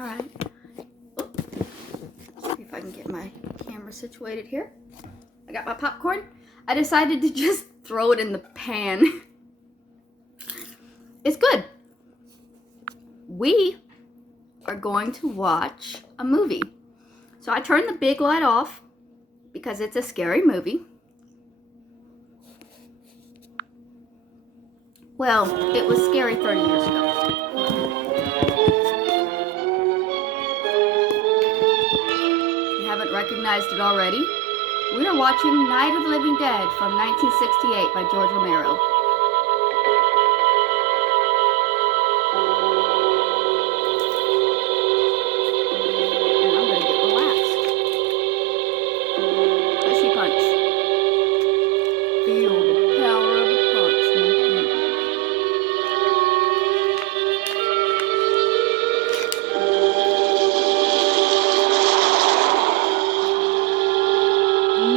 All right. Let's see if I can get my camera situated here. I got my popcorn. I decided to just throw it in the pan. It's good. We are going to watch a movie. So I turned the big light off because it's a scary movie. Well, it was scary 30 years ago. If you haven't recognized it already, we are watching Night of the Living Dead from 1968 by George Romero. And I'm going to get relaxed. Pushy punch. Feel the power of the punch, monkey.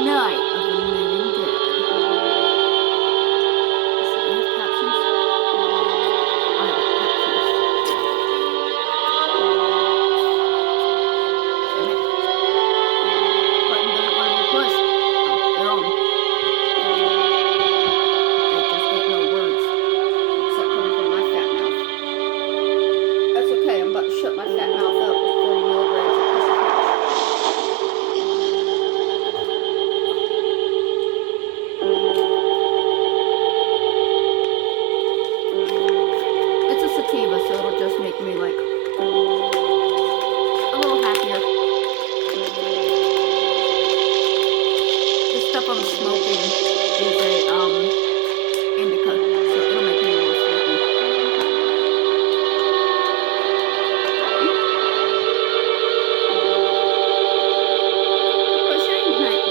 Night of the Living Dead. Let's see, do we have captions? I have captions. Damn it. Button doesn't want to be pushed. Oh, they're on. They just don't know words. Except coming from my fat mouth. That's okay, I'm about to shut my fat mouth up with 40 milligrams of pushy punch. It's a sativa, so it'll just make me like a little happier. The stuff I'm smoking is a indica, so it'll make me a little sleepy. Crocheting night.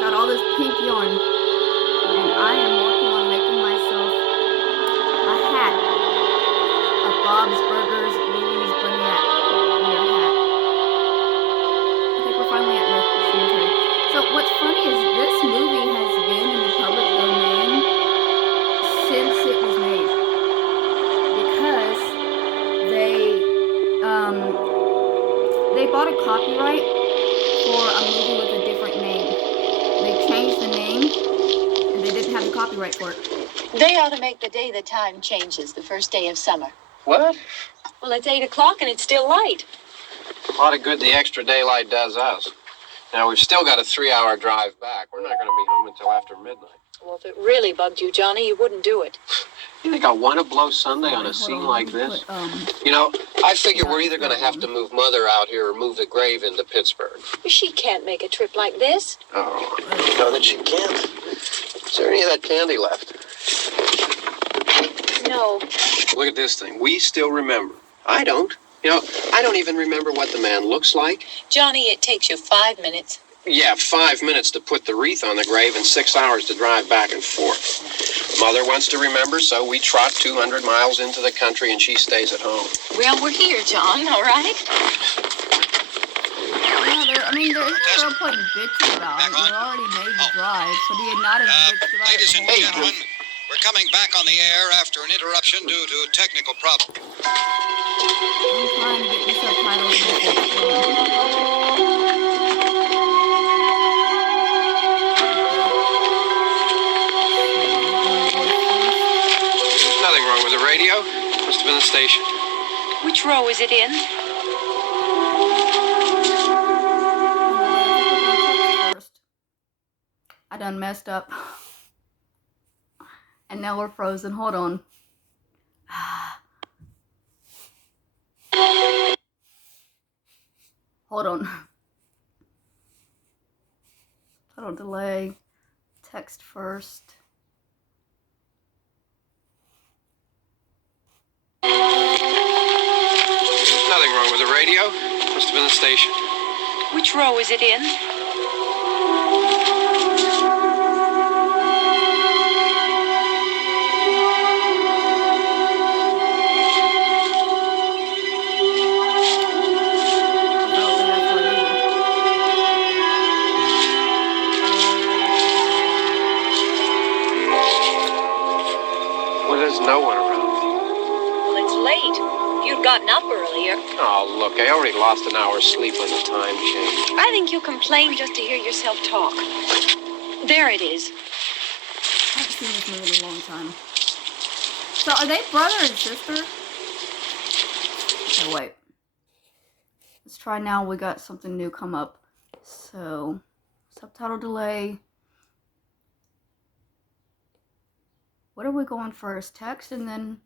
Got all this pink yarn, and I am working on making myself a hat. A Bob's Burgers Blues Bonnet weird hat. I think we're finally at the cemetery. So what's funny is this movie has been in the public domain since it was made. Because they bought a copyright for a movie with a different name. They changed the name and they didn't have the copyright for it. They ought to make the day the time changes the first day of summer. What? Well, it's 8 o'clock and it's still light. A lot of good the extra daylight does us. Now, we've still got a 3-hour drive back. We're not going to be home until after midnight. Well, if it really bugged you, Johnny, you wouldn't do it. You think I want to blow Sunday on a scene like this? You know, I figure we're either going to have to move Mother out here or move the grave into Pittsburgh. She can't make a trip like this. Oh, you know that she can't. Is there any of that candy left? No. Look at this thing. We still remember. I don't. You know, I don't even remember what the man looks like. Johnny, it takes you 5 minutes. Yeah, 5 minutes to put the wreath on the grave and 6 hours to drive back and forth. Mother wants to remember, so we trot 200 miles into the country and she stays at home. Well, we're here, John, all right? Yeah, there's no point in bitching about it. You already made the drive, so do you not have bitched about it? Ladies and gentlemen, we're coming back on the air after an interruption due to technical problems. I'm trying to get the subtitles before it's done. Nothing wrong with the radio. Must have been the station. Which row is it in? I done messed up. And now we're frozen. Hold on. Hold on. Total delay. Text first. Nothing wrong with the radio. Must have been the station. Which row is it in? Well, there's no one around. Well, it's late. if you'd gotten up earlier. Oh, look, I already lost an hour's sleep on the time change. I think you complain just to hear yourself talk. There it is. I haven't seen this movie in a long time. So are they brother and sister? Okay, wait. Let's try now. We got something new come up. So, subtitle delay. What are we going first? Text and then...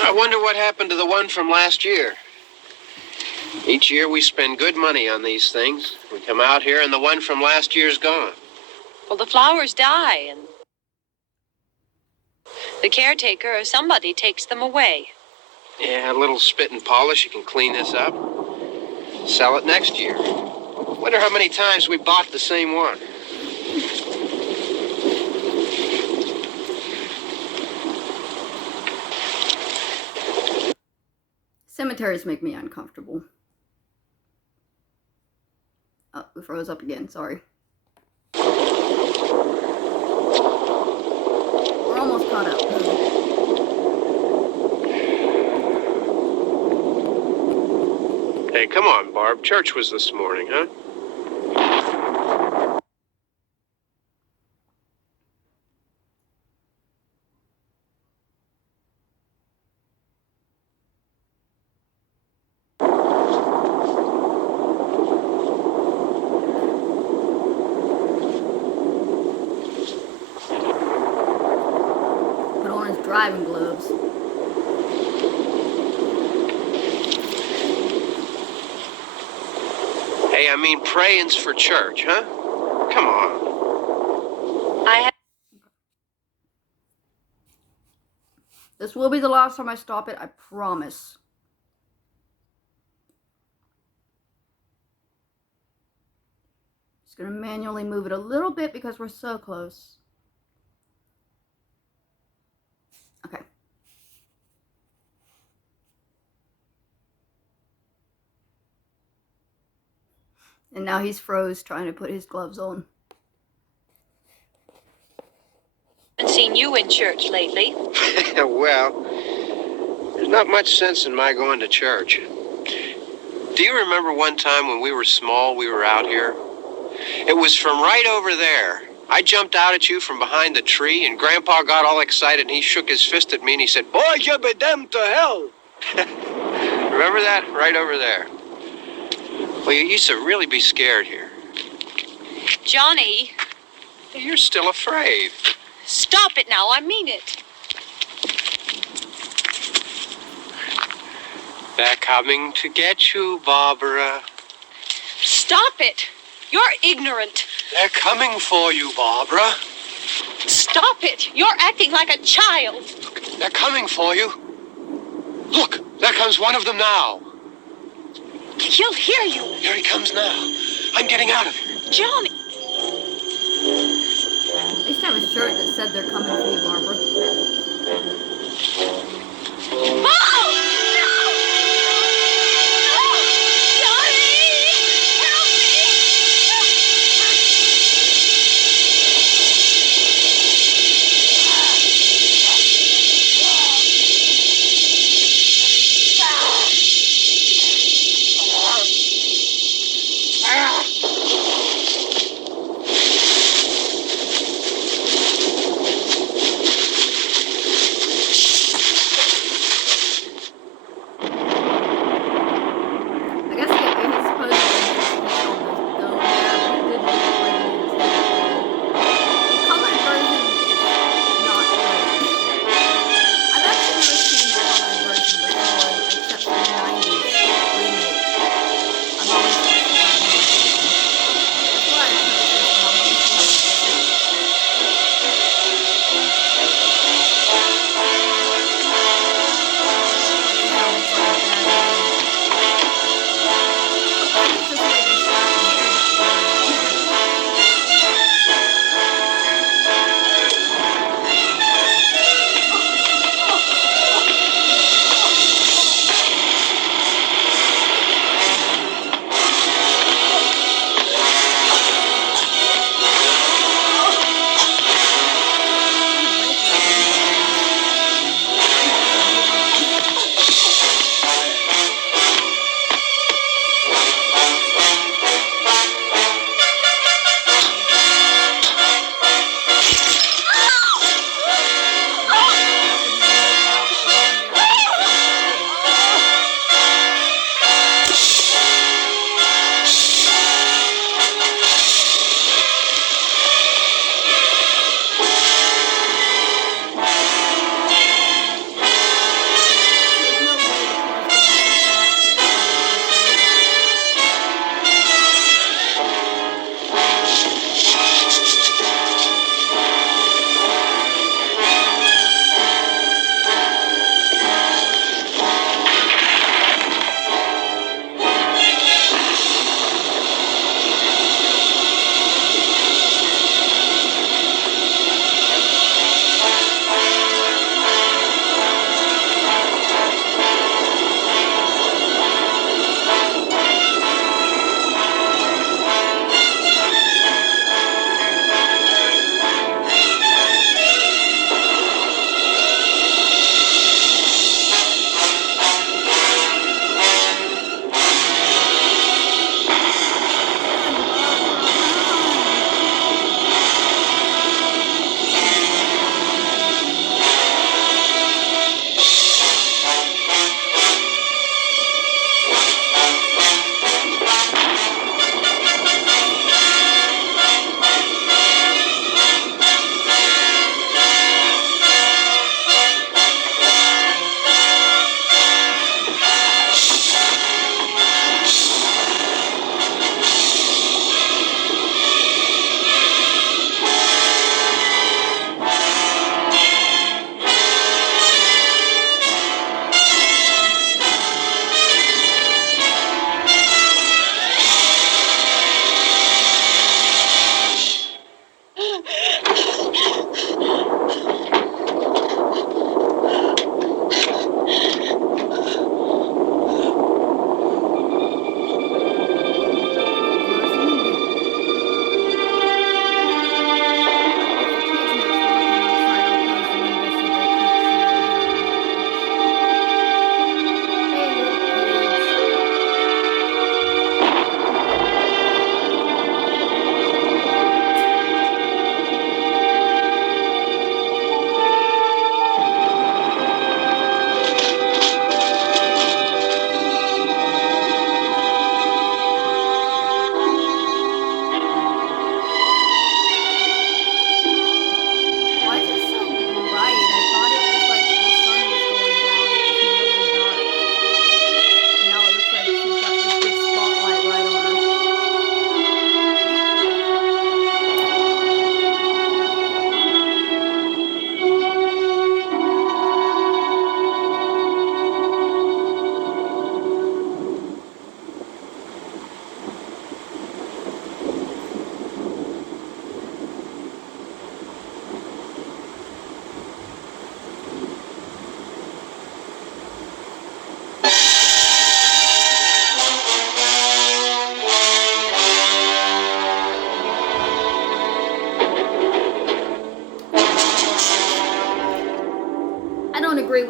I wonder what happened to the one from last year. Each year we spend good money on these things. We come out here and the one from last year's gone. Well, the flowers die, and the caretaker or somebody takes them away. Yeah, a little spit and polish, you can clean this up. Sell it next year. Wonder how many times we bought the same one. Cemeteries make me uncomfortable. Oh, we froze up again, sorry. We're almost caught up. Hey, come on, Barb. Church was this morning, huh? Put on his driving gloves. Hey, I mean, praying's for church, huh? Come on. This will be the last time I stop it, I promise. Just gonna manually move it a little bit because we're so close. Okay. And now he's froze trying to put his gloves on. Haven't seen you in church lately. Well, there's not much sense in my going to church. Do you remember one time when we were small, we were out here? It was from right over there. I jumped out at you from behind the tree, and Grandpa got all excited, and he shook his fist at me, and he said, "Boy, you be damned to hell." Remember that? Right over there. Well, you used to really be scared here. Johnny, You're still afraid. stop it now. I mean it. They're coming to get you, Barbara. Stop it. You're ignorant. They're coming for you, Barbara. Stop it. You're acting like a child. They're coming for you. Look, there comes one of them now. He'll hear you. Here he comes now. I'm getting out of here. Johnny. At least have a shirt that said they're coming for you, Barbara. Oh! No! No! Johnny! Help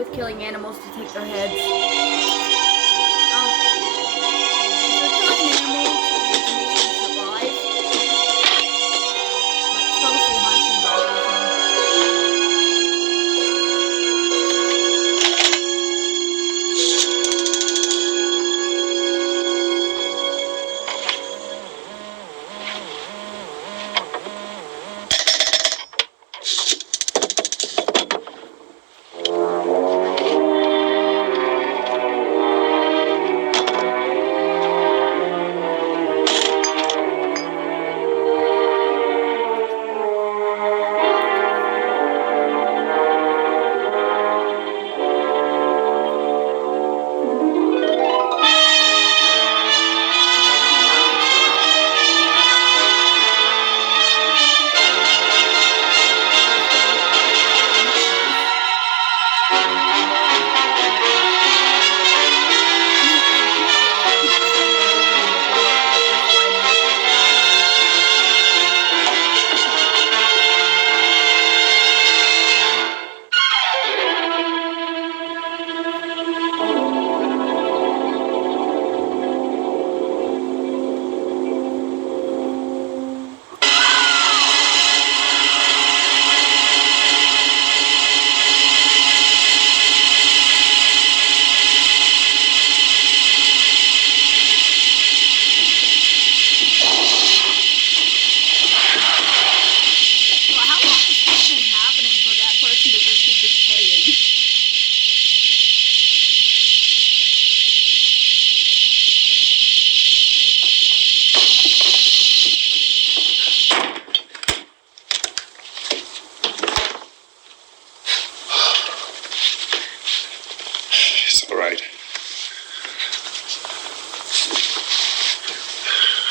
with killing animals to take their heads. If you're killing animals to survive, trophy hunting bothers me.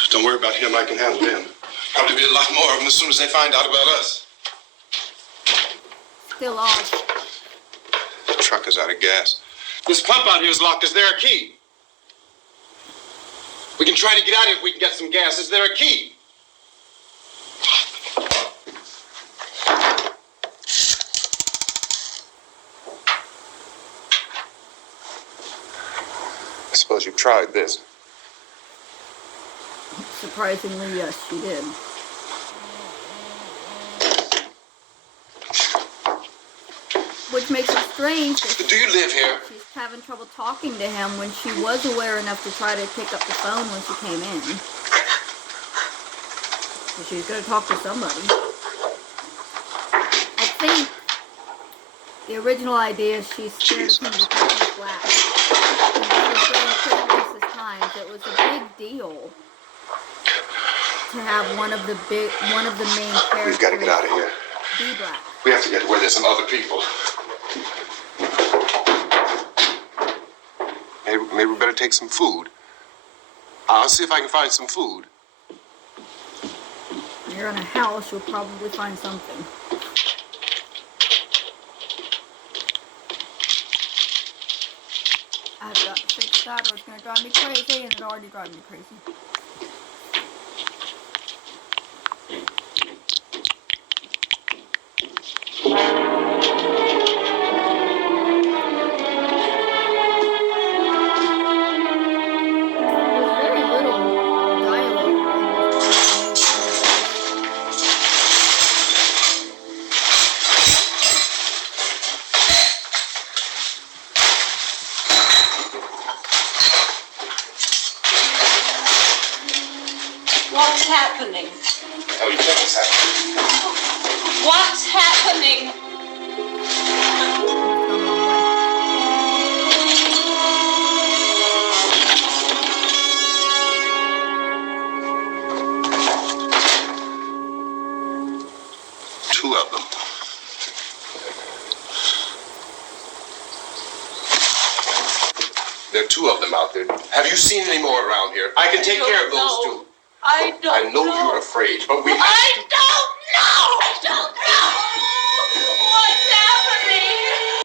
Don't worry about him. I can handle him. Probably be a lot more of them as soon as they find out about us. Still off. The truck is out of gas. This pump out here is locked. Is there a key? We can try to get out of here if we can get some gas. Is there a key? I suppose you've tried this. Surprisingly, yes, she did. Which makes it strange that Do you live here? she's having trouble talking to him when she was aware enough to try to pick up the phone when she came in. So she's going to talk to somebody. I think the original idea is she's scared of him because he's black. And this was during pre-racist times. It was a big deal to have one of the main characters. We've got to get out of here. Be black. We have to get to where there's some other people. Maybe we better take some food. I'll see if I can find some food. When you're in a house, you'll probably find something. I've got to fix that or it's going to drive me crazy, and it already drives me crazy. What's happening? Oh, you think it's happening? What's happening? Two of them. There are two of them out there. Have you seen any more around here? I can take care of those two. I don't know. I know you're afraid, but we have I don't know! I don't know! What's happening?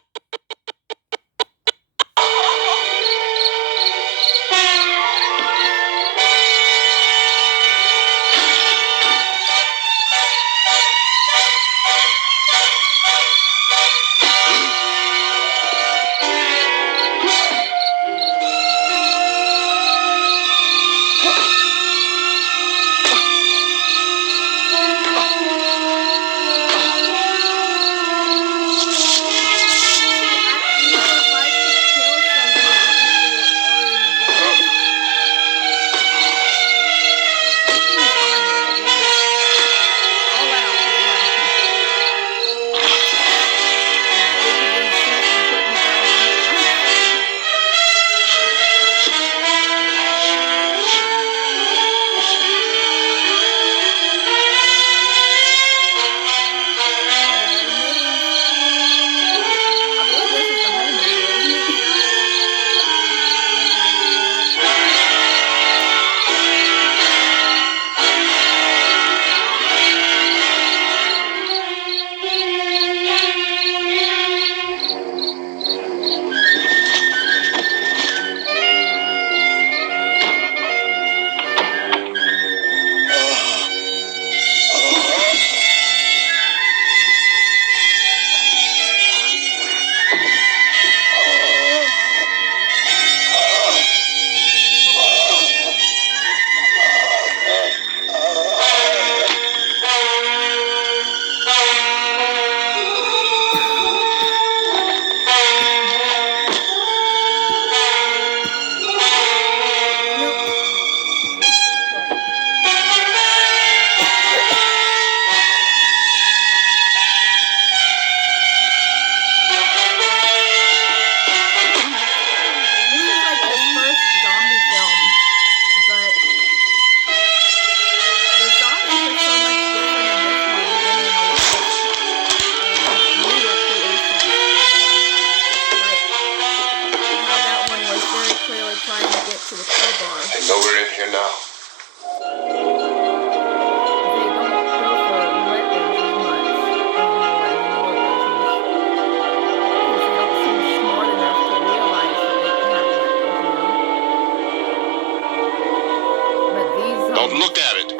Don't look at it. He's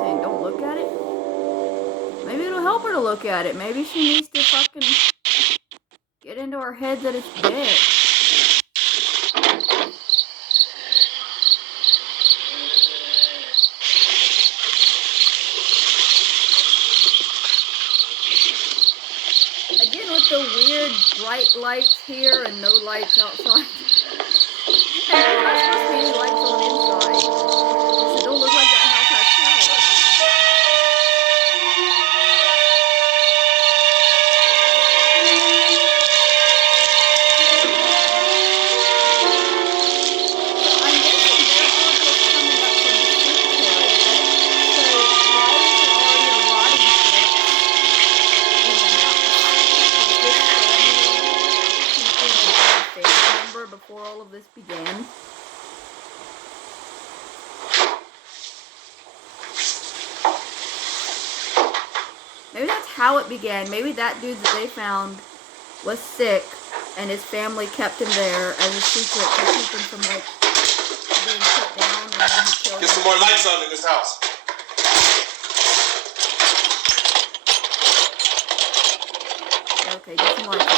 saying, don't look at it? Maybe it'll help her to look at it. Maybe she needs to fucking get into her head that it's dead. Again, with the weird bright lights here and no lights outside. And there's not supposed to be any lights on inside. So don't look like that house has power. I'm guessing their blood was coming up from the cemetery, but so why is there already a rotting corpse in the house? Was this family keeping a dead family member before all of this began? Maybe that's how it began. Maybe that dude that they found was sick and his family kept him there as a secret to keep him from like being put down and then he killed Get him. some more lights on in this house. Okay, get some lights on.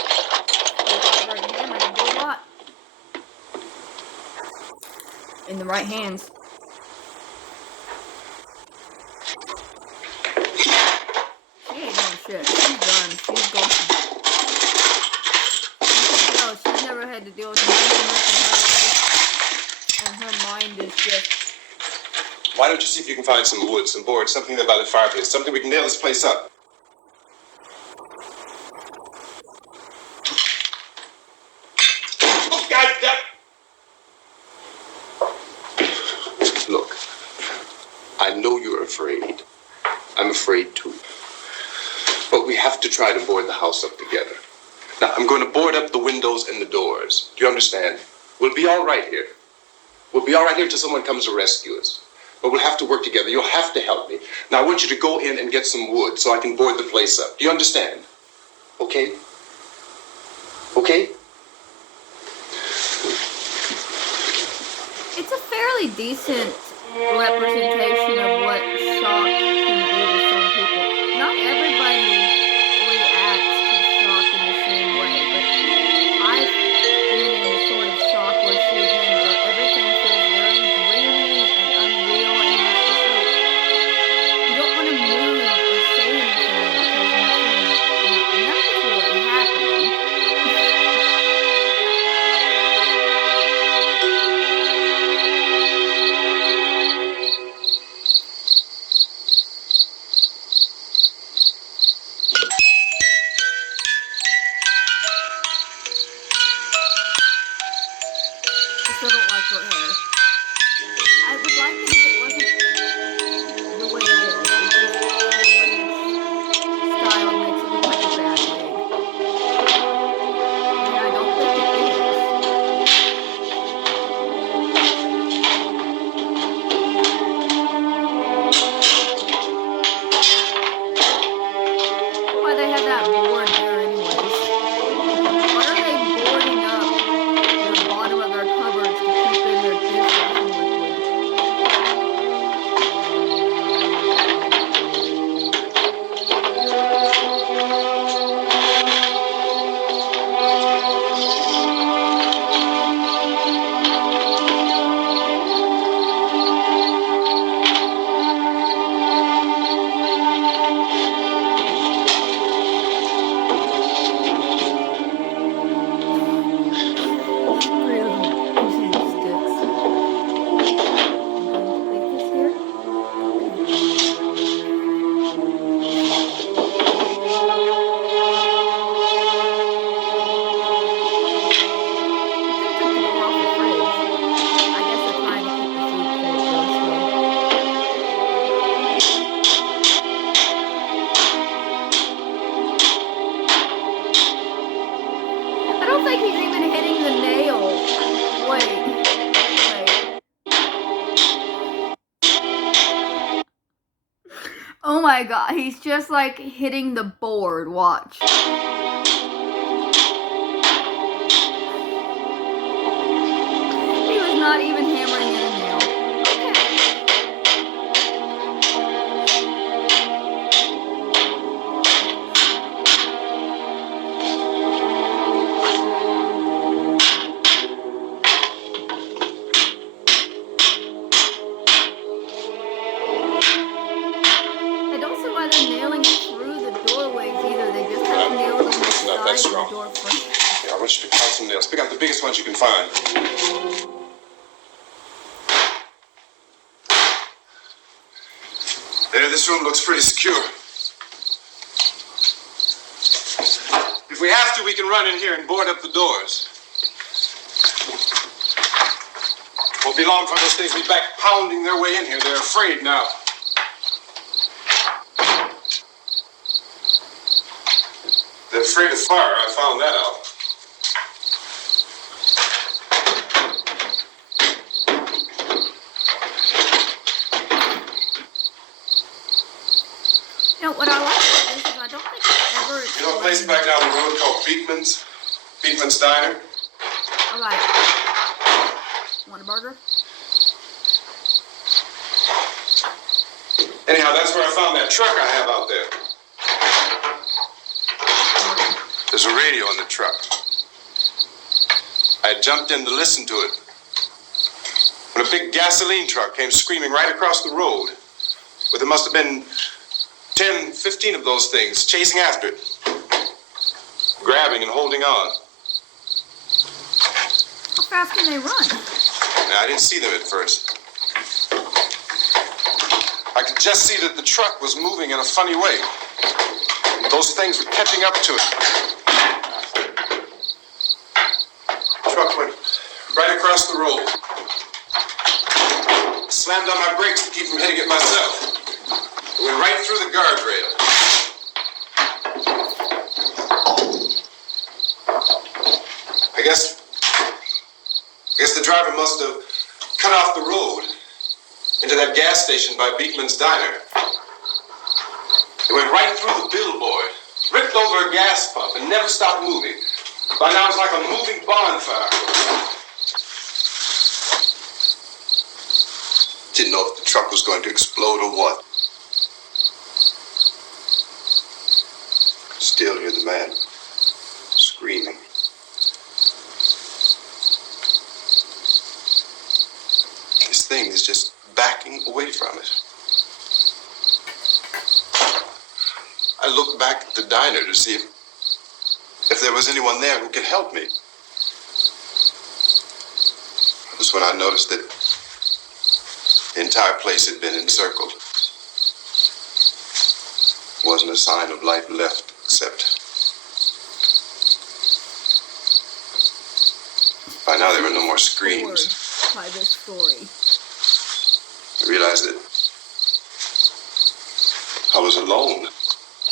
Screwdriver and hammer can do a lot. In the right hands. She ain't doing shit. She's done. She's gone. No, she's never had to deal with nothing in her life. And her mind is just... Why don't you see if you can find some wood, some boards, something there by the fireplace, something we can nail this place up. Oh, God damn. Look, I know you're afraid. I'm afraid too. But we have to try to board the house up together. Now, I'm going to board up the windows and the doors. Do you understand? We'll be all right here. We'll be all right here until someone comes to rescue us. But we'll have to work together. You'll have to help me. Now, I want you to go in and get some wood so I can board the place up. Do you understand? Okay? Okay? It's a fairly decent representation of what shock can do to some people. Not everybody reacts to shock in the same way, but I've been in the sort of shock where she's in, where everything feels very dreamy and unreal, and it's just like you don't want to move or say anything because nothing's really happening. my god, he's just like hitting the board, watch. He was not even hammering in a nail. I don't see why they're nailing through the doorways either. They just have to nail it on the Not side that of strong. the door frame. Yeah, I want you to pick out some nails. Pick out the biggest ones you can find. There, this room looks pretty secure. If we have to, we can run in here and board up the doors. Won't be long for those things to be back pounding their way in here. They're afraid now. They're afraid of fire. I found that out. You know, what I like about this is I don't think it's ever You know a place back down the road called Beekman's? Beekman's Diner? Alright. Want a burger? Anyhow, that's where I found that truck I have out there. There's a radio in the truck. I jumped in to listen to it when a big gasoline truck came screaming right across the road. But there must have been 10, 15 of those things chasing after it, grabbing and holding on. How fast can they run? Now, I didn't see them at first. I could just see that the truck was moving in a funny way. Those things were catching up to it. The truck went right across the road. Slammed on my brakes to keep from hitting it myself. It went right through the guardrail. I guess the driver must have cut off the road into that gas station by Beekman's Diner. It went right through the billboard, ripped over a gas pump, and never stopped moving. By now, it's like a moving bonfire. Didn't know if the truck was going to explode or what. Still hear the man screaming. This thing is just backing away from it. I looked back at the diner to see if there was anyone there who could help me. It was when I noticed that the entire place had been encircled. Wasn't a sign of life left except by now there were no more screams. By this story. I realized that I was alone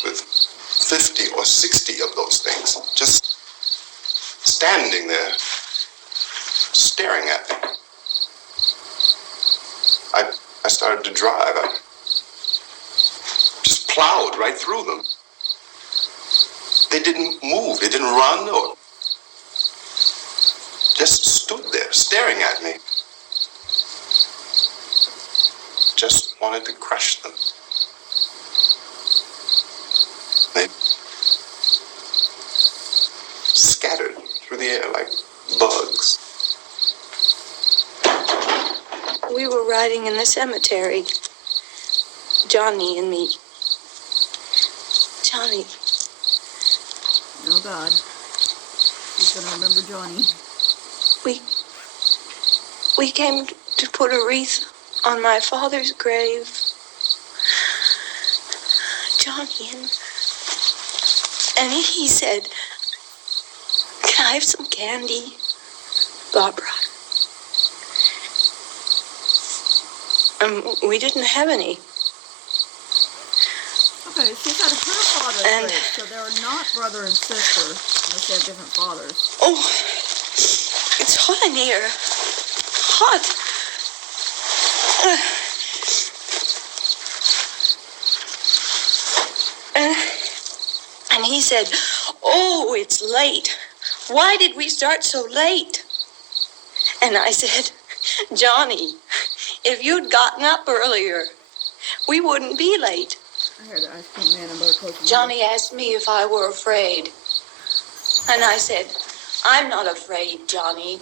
with 50 or 60 of those things, just standing there, staring at me. I started to drive. I just plowed right through them. They didn't move. They didn't run or just stood there staring at me. Just wanted to crush them. They scattered through the air like bugs. We were riding in the cemetery. Johnny and me. Johnny. Oh God. He's gonna remember Johnny. We came to put a wreath on my father's grave. Johnny and he said, "Can I have some candy, Barbara?" And we didn't have any. Okay, she's at her father's And- grave, so they're not brother and sister, unless they have different fathers. Oh, it's hot in here. Hot. he said, "Oh, it's late. Why did we start so late?" And I said, "Johnny, if you'd gotten up earlier, we wouldn't be late." I heard the ice cream man and butter toast. Johnny asked me if I were afraid. And I said, "I'm not afraid, Johnny."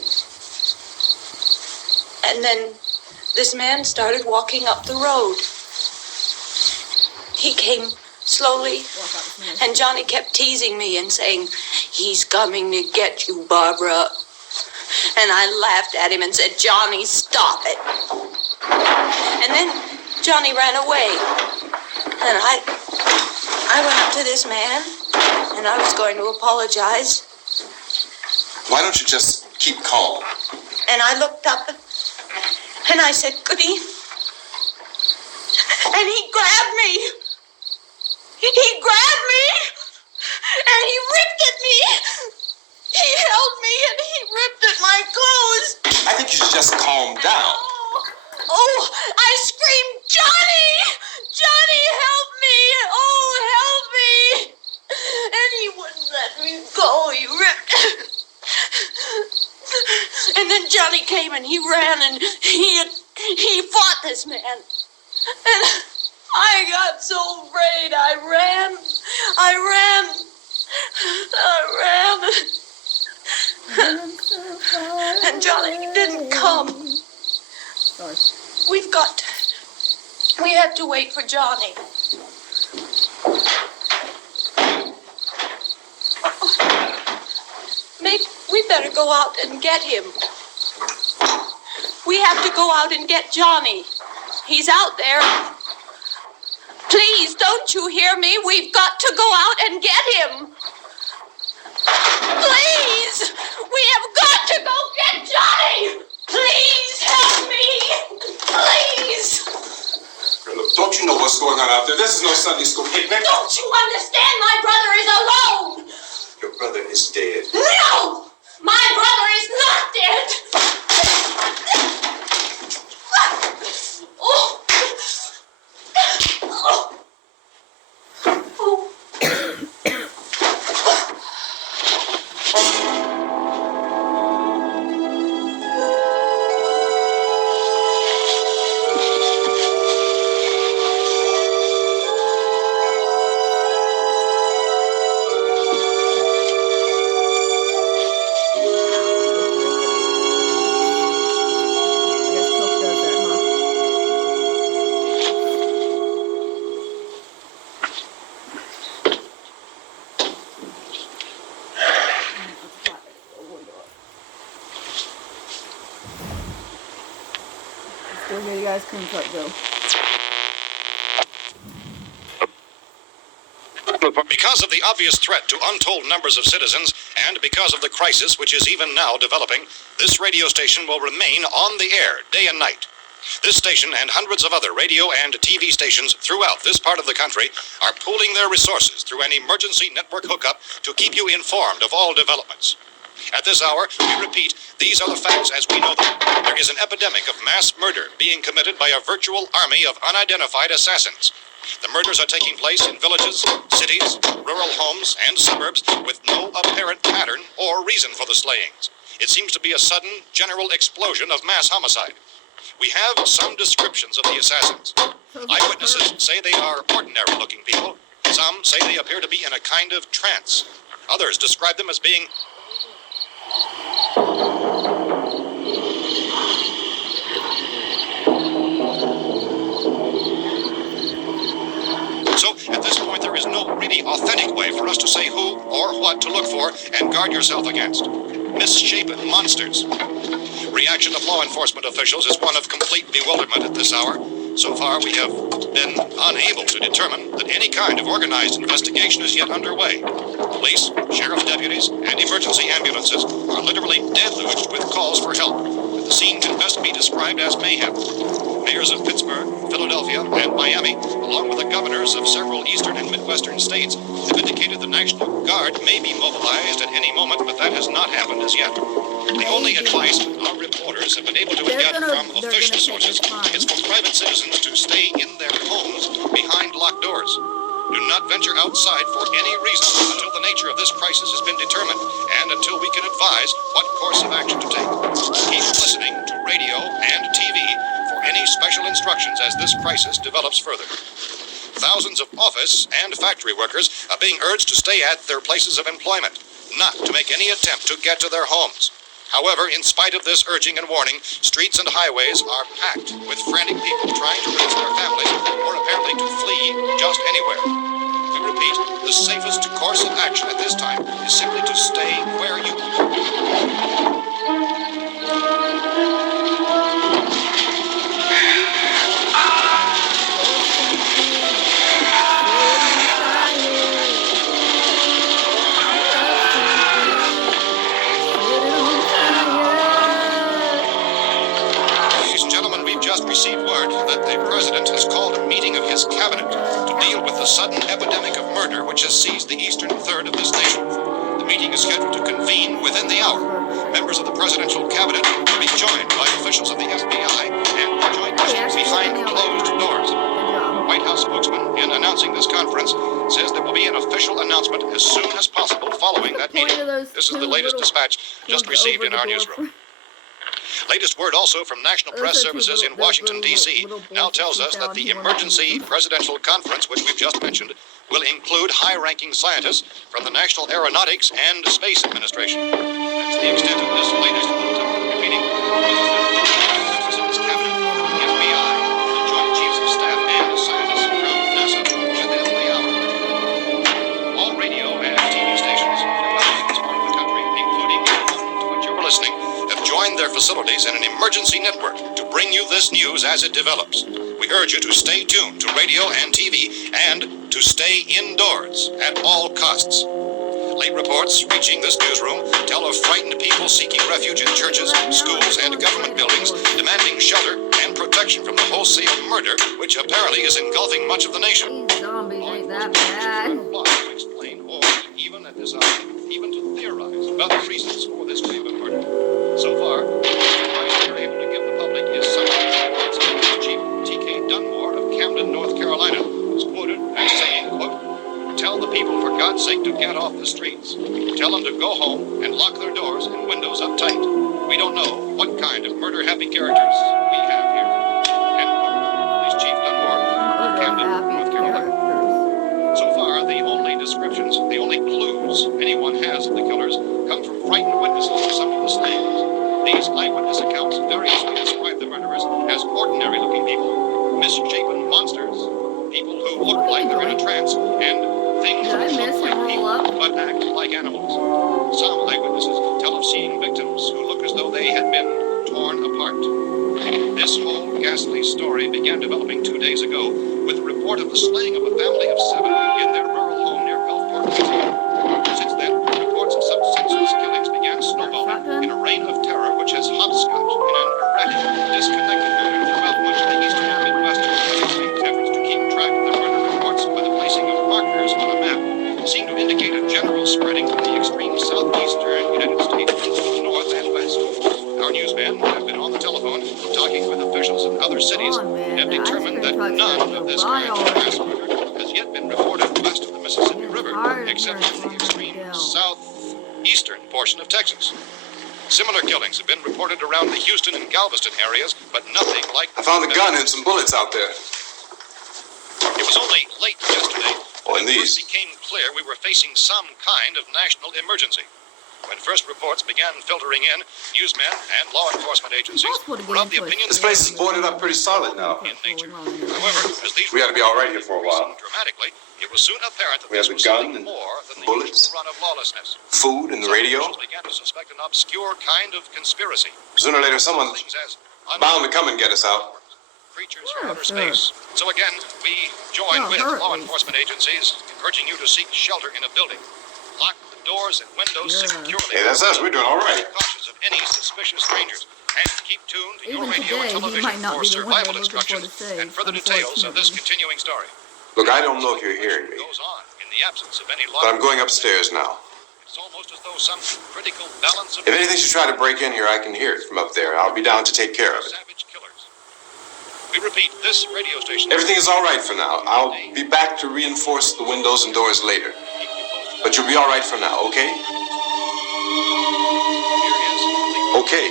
And then this man started walking up the road. He came slowly, and Johnny kept teasing me and saying, "He's coming to get you, Barbara." And I laughed at him and said, "Johnny, stop it." And then Johnny ran away. And I went up to this man, and I was going to apologize. Why don't you just keep calm? And I looked up, and I said, "Goody." And he grabbed me. He grabbed me, and he ripped at me. He held me, and he ripped at my clothes. I think you should just calm down. Oh, I screamed, "Johnny! Johnny, help me! Oh, help me!" And he wouldn't let me go. He ripped. And then Johnny came and he ran and he fought this man. And I got so afraid. I ran. And Johnny didn't come. Sorry. We have to wait for Johnny. Maybe we better go out and get him. We have to go out and get Johnny. He's out there. Please, don't you hear me? We've got to go out and get him. Please! We have got to go get Johnny! Please help me! Please! Look, don't you know what's going on out there? This is no Sunday school picnic. Don't you understand? My brother is alone! Your brother is dead. No! My brother is not dead! Oh! Oh! Oh! I guess Coke does that, huh? It's hot. Oh, still hear you guys cream truck go. Because of the obvious threat to untold numbers of citizens, and because of the crisis which is even now developing, this radio station will remain on the air day and night. This station and hundreds of other radio and TV stations throughout this part of the country are pooling their resources through an emergency network hookup to keep you informed of all developments. At this hour, we repeat, these are the facts as we know them. There is an epidemic of mass murder being committed by a virtual army of unidentified assassins. The murders are taking place in villages, cities, rural homes, and suburbs with no apparent pattern or reason for the slayings. It seems to be a sudden, general explosion of mass homicide. We have some descriptions of the assassins. Eyewitnesses say they are ordinary-looking people. Some say they appear to be in a kind of trance. Others describe them as being So, at this point, there is no really authentic way for us to say who or what to look for and guard yourself against. Misshapen monsters. Reaction of law enforcement officials is one of complete bewilderment at this hour. So far, we have been unable to determine that any kind of organized investigation is yet underway. Police, sheriff's deputies, and emergency ambulances are literally deluged with calls for help. The scene can best be described as mayhem. Mayors of Pittsburgh, Philadelphia, and Miami, along with the governors of several eastern and midwestern states, have indicated the National Guard may be mobilized at any moment, but that has not happened as yet. The only advice our reporters have been able to get from official sources is for private citizens to stay in their homes behind locked doors. Do not venture outside for any reason until the nature of this crisis has been determined and until we can advise what course of action to take. Keep listening to radio and TV for any special instructions as this crisis develops further. Thousands of office and factory workers are being urged to stay at their places of employment, not to make any attempt to get to their homes. However, in spite of this urging and warning, streets and highways are packed with frantic people trying to reach their families or apparently to flee just anywhere. We repeat, the safest course of action at this time is simply to stay where you are. Ladies and gentlemen, we've just received word that the president has called a meeting of his cabinet to deal with the sudden epidemic of murder which has seized the eastern third of this nation. The meeting is scheduled to convene within the hour. Members of the presidential cabinet will be joined by officials of the FBI and joint meetings behind closed doors. The White House spokesman, in announcing this conference, says there will be an official announcement as soon as possible following that meeting. This is the latest dispatch just received in our newsroom. Latest word also from National Press Services in Washington, D.C. now tells us that the emergency presidential conference, which we've just mentioned, will include high-ranking scientists from the National Aeronautics and Space Administration. That's the extent of this latest bulletin. Repeating, members of this cabinet, the FBI, the Joint Chiefs of Staff, and scientists from NASA within the hour. All radio and TV stations throughout this part of the country, including the one to which you're listening, have joined their facilities in an emergency network to bring you this news as it develops. We urge you to stay tuned to radio and TV and to stay indoors at all costs. Late reports reaching this newsroom tell of frightened people seeking refuge in churches, schools, and government buildings, demanding shelter and protection from the wholesale murder which apparently is engulfing much of the nation. These zombies ain't that bad. To explain or even at this hour, even to theorize about the reasons for this wave of murder. So far, the advice we're able to give the public is something that Chief T.K. Dunmore of Camden, North Carolina, was quoted as saying, quote, "Tell the people for God's sake to get off the streets. Tell them to go home and lock their doors and windows up tight. We don't know what kind of murder-happy characters we have here." End quote. This Chief Dunmore of Camden, North Carolina. So far, the only descriptions, the only clues anyone has of the killers come from frightened witnesses of some of the slayings. These eyewitness accounts variously describe the murderers as ordinary-looking people, misshapen monsters, people who look like they're in a trance, and things that look like people but act like animals. Some eyewitnesses tell of seeing victims who look as though they had been torn apart. This whole ghastly story began developing 2 days ago with the report of the slaying of a family of 7 in their rural home near Gulfport, Louisiana. Since then, reports of such senseless killings began snowballing in a reign of terror which has hopscotched in an erratic, disconnected manner throughout much of the eastern and midwestern country. Efforts to keep track of the murder reports by the placing of markers on a map seem to indicate a general spreading from the extreme southeastern United States to the north and west. Our newsmen have been on the telephone talking with officials in other cities and have determined that none of this kind of mass murder has yet been reported west of the Mississippi River, except in the extreme southeastern portion of Texas. Similar killings have been reported around the Houston and Galveston areas, but nothing like... I found a gun and some bullets out there. It was only late yesterday Oh, and when it these. first became clear we were facing some kind of national emergency. When first reports began filtering in, newsmen and law enforcement agencies were of the opinion This place is boarded up pretty solid now. in nature. However, as these We ought to be all right here for a while. increased dramatically, it was soon apparent that We this have the was gun something and more than the bullets. usual run of lawlessness. Food and the radio. Some officials began to suspect an obscure kind of conspiracy. Sooner or later, someone's Things as bound to come and get us out. creatures from outer space. So again, we join with law enforcement agencies, urging you to seek shelter in a building. Lock the doors and windows securely. Hey, that's us. We're doing all right. Cautious of any suspicious strangers. And keep tuned to your Even radio and today, he television might not for be the one survival they're looking for to instructions save, and further details of this unfortunately. continuing story. Look, I don't know if you're hearing me, Goes on in the absence of any law. but I'm going upstairs now. It's almost as though some critical balance of If anything should try to break in here, I can hear it from up there. I'll be down to take care of it. savage killers. We repeat, this radio station... Everything is all right for now. I'll be back to reinforce the windows and doors later. But you'll be all right for now, okay? Okay.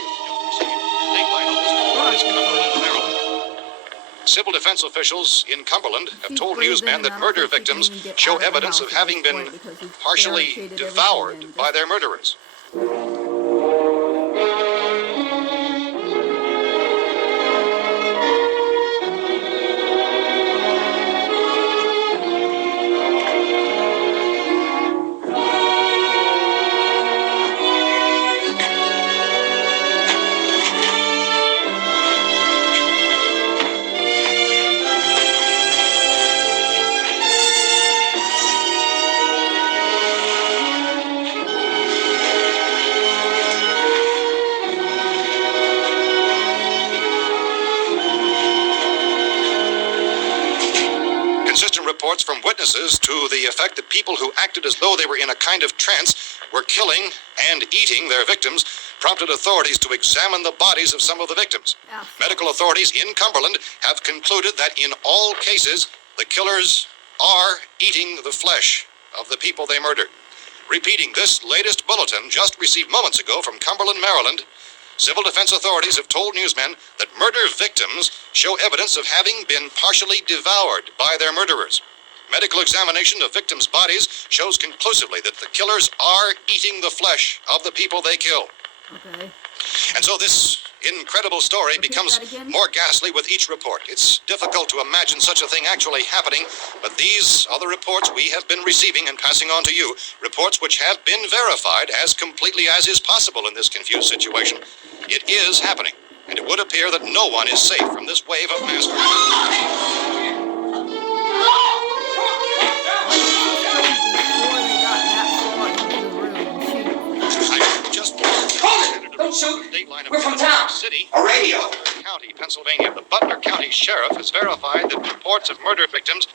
Civil defense officials in Cumberland have told newsmen that murder victims show evidence of having been partially devoured by their murderers. Consistent reports from witnesses to the effect that people who acted as though they were in a kind of trance were killing and eating their victims prompted authorities to examine the bodies of some of the victims. Medical authorities in Cumberland have concluded that in all cases, the killers are eating the flesh of the people they murdered. Repeating this latest bulletin just received moments ago from Cumberland, Maryland, civil defense authorities have told newsmen that murder victims show evidence of having been partially devoured by their murderers. Medical examination of victims' bodies shows conclusively that the killers are eating the flesh of the people they kill. Okay. And so this incredible story becomes more ghastly with each report. It's difficult to imagine such a thing actually happening, but these are the reports we have been receiving and passing on to you, reports which have been verified as completely as is possible in this confused situation. It is happening, and it would appear that no one is safe from this wave of mass murder. Don't shoot! We're from town! City, A radio! County, Pennsylvania. The Butler County Sheriff has verified that reports of murder victims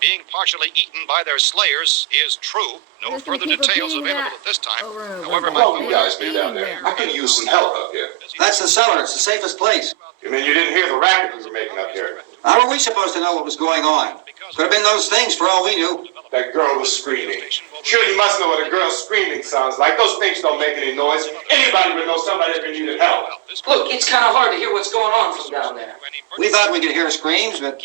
being partially eaten by their slayers is true. No further details available at this time. However, my Well, you guys be down there. I could use some help up here. That's the cellar. It's the safest place. You mean you didn't hear the racket we were making up here? How were we supposed to know what was going on? Could have been those things for all we knew. That girl was screaming. Sure, you must know what a girl screaming sounds like. Those things don't make any noise. Anybody would know somebody ever needed help. Look, it's kind of hard to hear what's going on from down there. We thought we could hear screams, but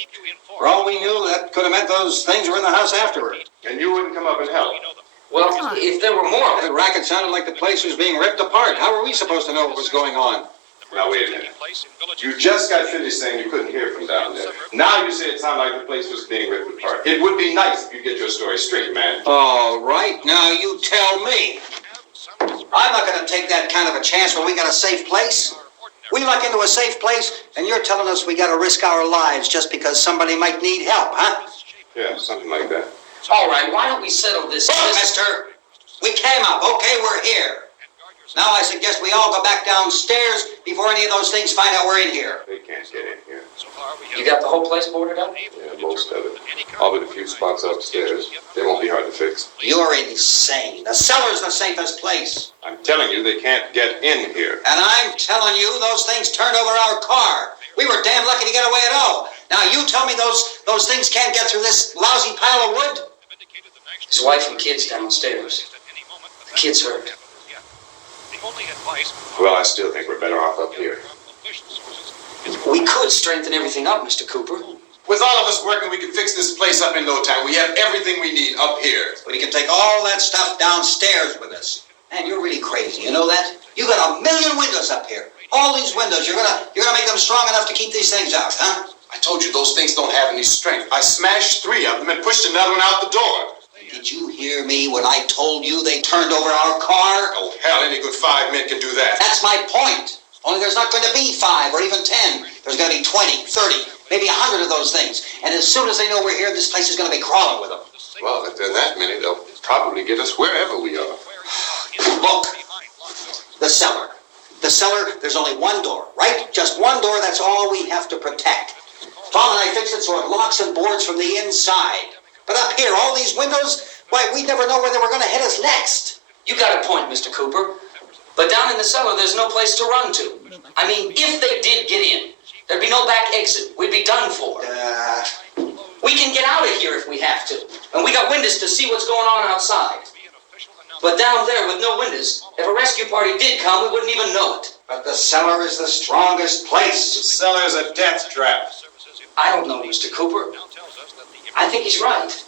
for all we knew, that could have meant those things were in the house afterward. And you wouldn't come up and help. Well, if there were more, The racket sounded like the place was being ripped apart. How were we supposed to know what was going on? Now, wait a minute. You just got finished saying you couldn't hear from down there. Now you say it sounded like the place was being ripped apart. It would be nice if you get your story straight, man. All right, now you tell me. I'm not going to take that kind of a chance when we got a safe place. We luck into a safe place, and you're telling us we got to risk our lives just because somebody might need help, huh? Yeah, something like that. all right, why don't we settle this? Look, mister, we came up, okay, we're here. Now I suggest we all go back downstairs before any of those things find out we're in here. They can't get in here. You got the whole place boarded up? Yeah, most of it. All but a few spots upstairs. They won't be hard to fix. You're insane. The cellar's the safest place. I'm telling you, they can't get in here. And I'm telling you, those things turned over our car. We were damn lucky to get away at all. Now you tell me those things can't get through this lousy pile of wood? His wife and kids downstairs. The kids hurt. Well, I still think we're better off up here. We could strengthen everything up, Mr. Cooper. With all of us working, we can fix this place up in no time. We have everything we need up here. We can take all that stuff downstairs with us. Man, you're really crazy, you know that? You got 1 million windows up here. All these windows, you're gonna make them strong enough to keep these things out, huh? I told you those things don't have any strength. I smashed 3 of them and pushed another one out the door. Did you hear me when I told you they turned over our car? Oh, hell, any good 5 men can do that. That's my point. Only there's not going to be 5 or even 10. There's going to be 20, 30, maybe 100 of those things. And as soon as they know we're here, this place is going to be crawling with them. Well, if there are that many, they'll probably get us wherever we are. Look, the cellar. The cellar, there's only one door, right? Just one door, that's all we have to protect. Tom and I fixed it so it locks and boards from the inside. But up here, all these windows, why, we'd never know where they were going to hit us next. You got a point, Mr. Cooper. But down in the cellar, there's no place to run to. I mean, if they did get in, There'd be no back exit. We'd be done for. We can get out of here if we have to. And we got windows to see what's going on outside. But down there with no windows, if a rescue party did come, we wouldn't even know it. But the cellar is the strongest place. The cellar is a death trap. I don't know, Mr. Cooper. I think he's right.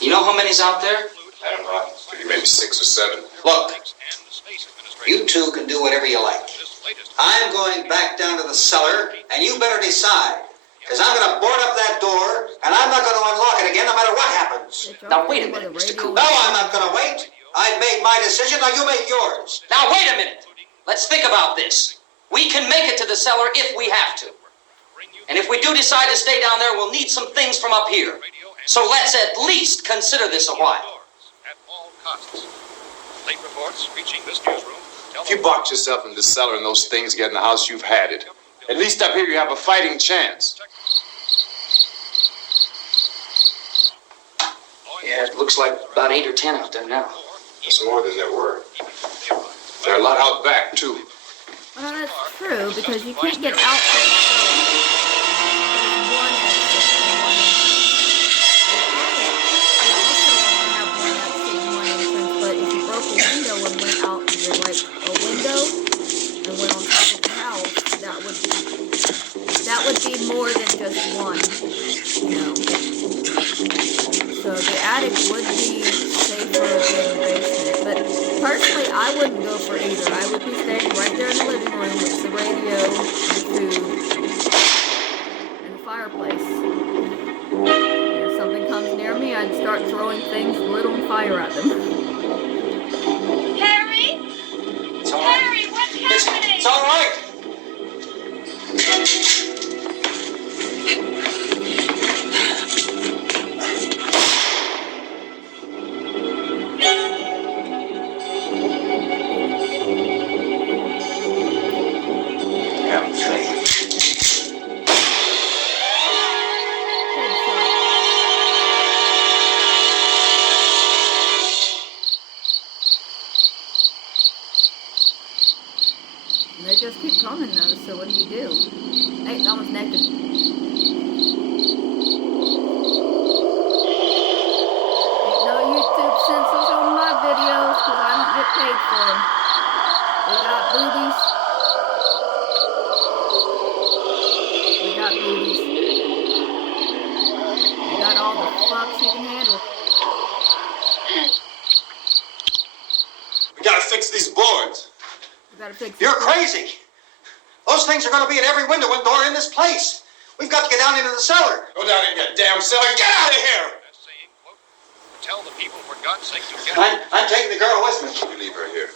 You know how many's out there? I don't know. Maybe 6 or 7. Look, you two can do whatever you like. I'm going back down to the cellar, and you better decide. Because I'm going to board up that door, and I'm not going to unlock it again no matter what happens. Now, wait a minute, Mr. Cooper. No, I'm not going to wait. I've made my decision, now you make yours. Now, wait a minute. Let's think about this. We can make it to the cellar if we have to. And if we do decide to stay down there, we'll need some things from up here. So let's at least consider this a while. Late reports reaching this newsroom. If you box yourself in the cellar and those things get in the house, you've had it. At least up here you have a fighting chance. Yeah, it looks like about 8 or 10 out there now. It's more than there were. There are a lot out back, too. Well, that's true, because you can't get out from the cellar. There's one exit and one entrance. You also only have one exit and one entrance, but if you broke a window and went out to like a window and went on top of the house, that would be more than just one, you know. So the attic would be safer than the basement, but personally, I wouldn't go for either. I would be staying right there in the living room with the radio, the food, and the fireplace. And if something comes near me, I'd start throwing things lit on fire at them. Harry? It's all right. Harry, what's happening? It's all right. And they just keep coming though, so what do you do? Hey, that one's naked. Ain't no YouTube censors on my videos, because I don't get paid for them. We got boobies. We got boobies. We got all the fucks you can handle. We gotta fix these boards. We gotta fix You're this. crazy. Those things are going to be at every window and door in this place. We've got to get down into the cellar. Go down in your damn cellar. Get out of here! Tell the people, for God's sake, to get I'm taking the girl with me. You leave her here.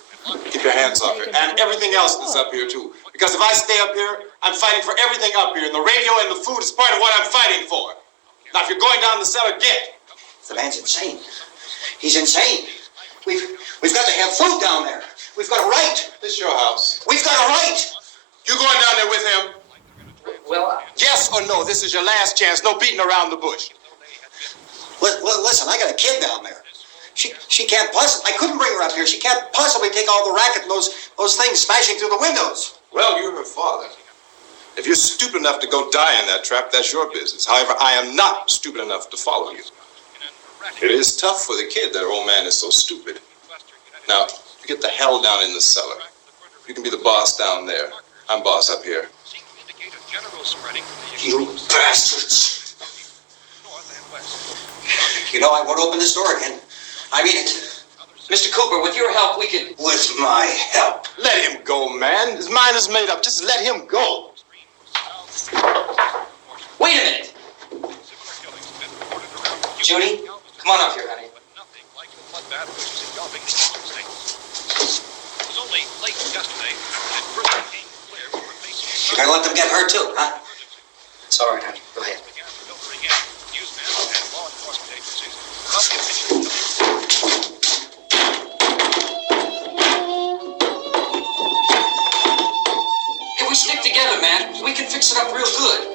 Keep your hands off her. And everything else that's up here, too. Because if I stay up here, I'm fighting for everything up here. And the radio and the food is part of what I'm fighting for. Now, if you're going down the cellar, get. The man's insane. He's insane. We've got to have food down there. We've got a right. This is your house. We've got a right. You going down there with him? Well, Yes or no? This is your last chance. No beating around the bush. Listen, I got a kid down there. She can't possibly. I couldn't bring her up here. She can't possibly take all the racket and those things smashing through the windows. Well, you're her father. If you're stupid enough to go die in that trap, that's your business. However, I am not stupid enough to follow you. It is tough for the kid that her old man is so stupid. Now, you get the hell down in the cellar. You can be the boss down there. I'm boss up here. You bastards. You know, I won't open this door again. I mean it. Mr. Cooper, with your help, we could... With my help. Let him go, man. His mind is made up. Just let him go. Wait a minute. Judy, come on up here, honey. You're gonna let them get hurt too, huh? It's all right, honey. Go ahead. If we stick together, man, we can fix it up real good.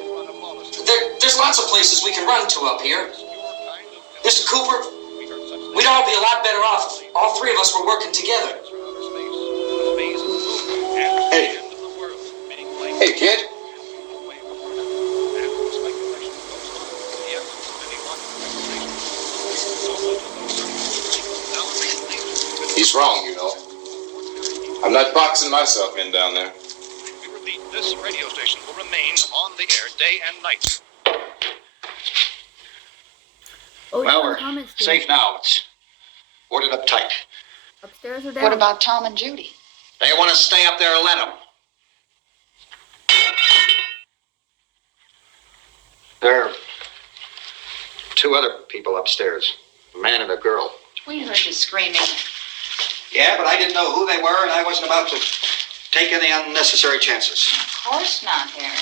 There's lots of places we can run to up here. Mr. Cooper, we'd all be a lot better off if all three of us were working together. Hey. Hey, kid. He's wrong, you know. I'm not boxing myself in down there. We repeat, this radio station will remain on the air day and night. Oh, Well, yeah, we're comments, dude. safe now. It's boarded up tight. Upstairs or down? What about Tom and Judy? They want to stay up there, let them. There are two other people upstairs, a man and a girl. We heard you screaming. Yeah, but I didn't know who they were, and I wasn't about to take any unnecessary chances. Of course not, Harry.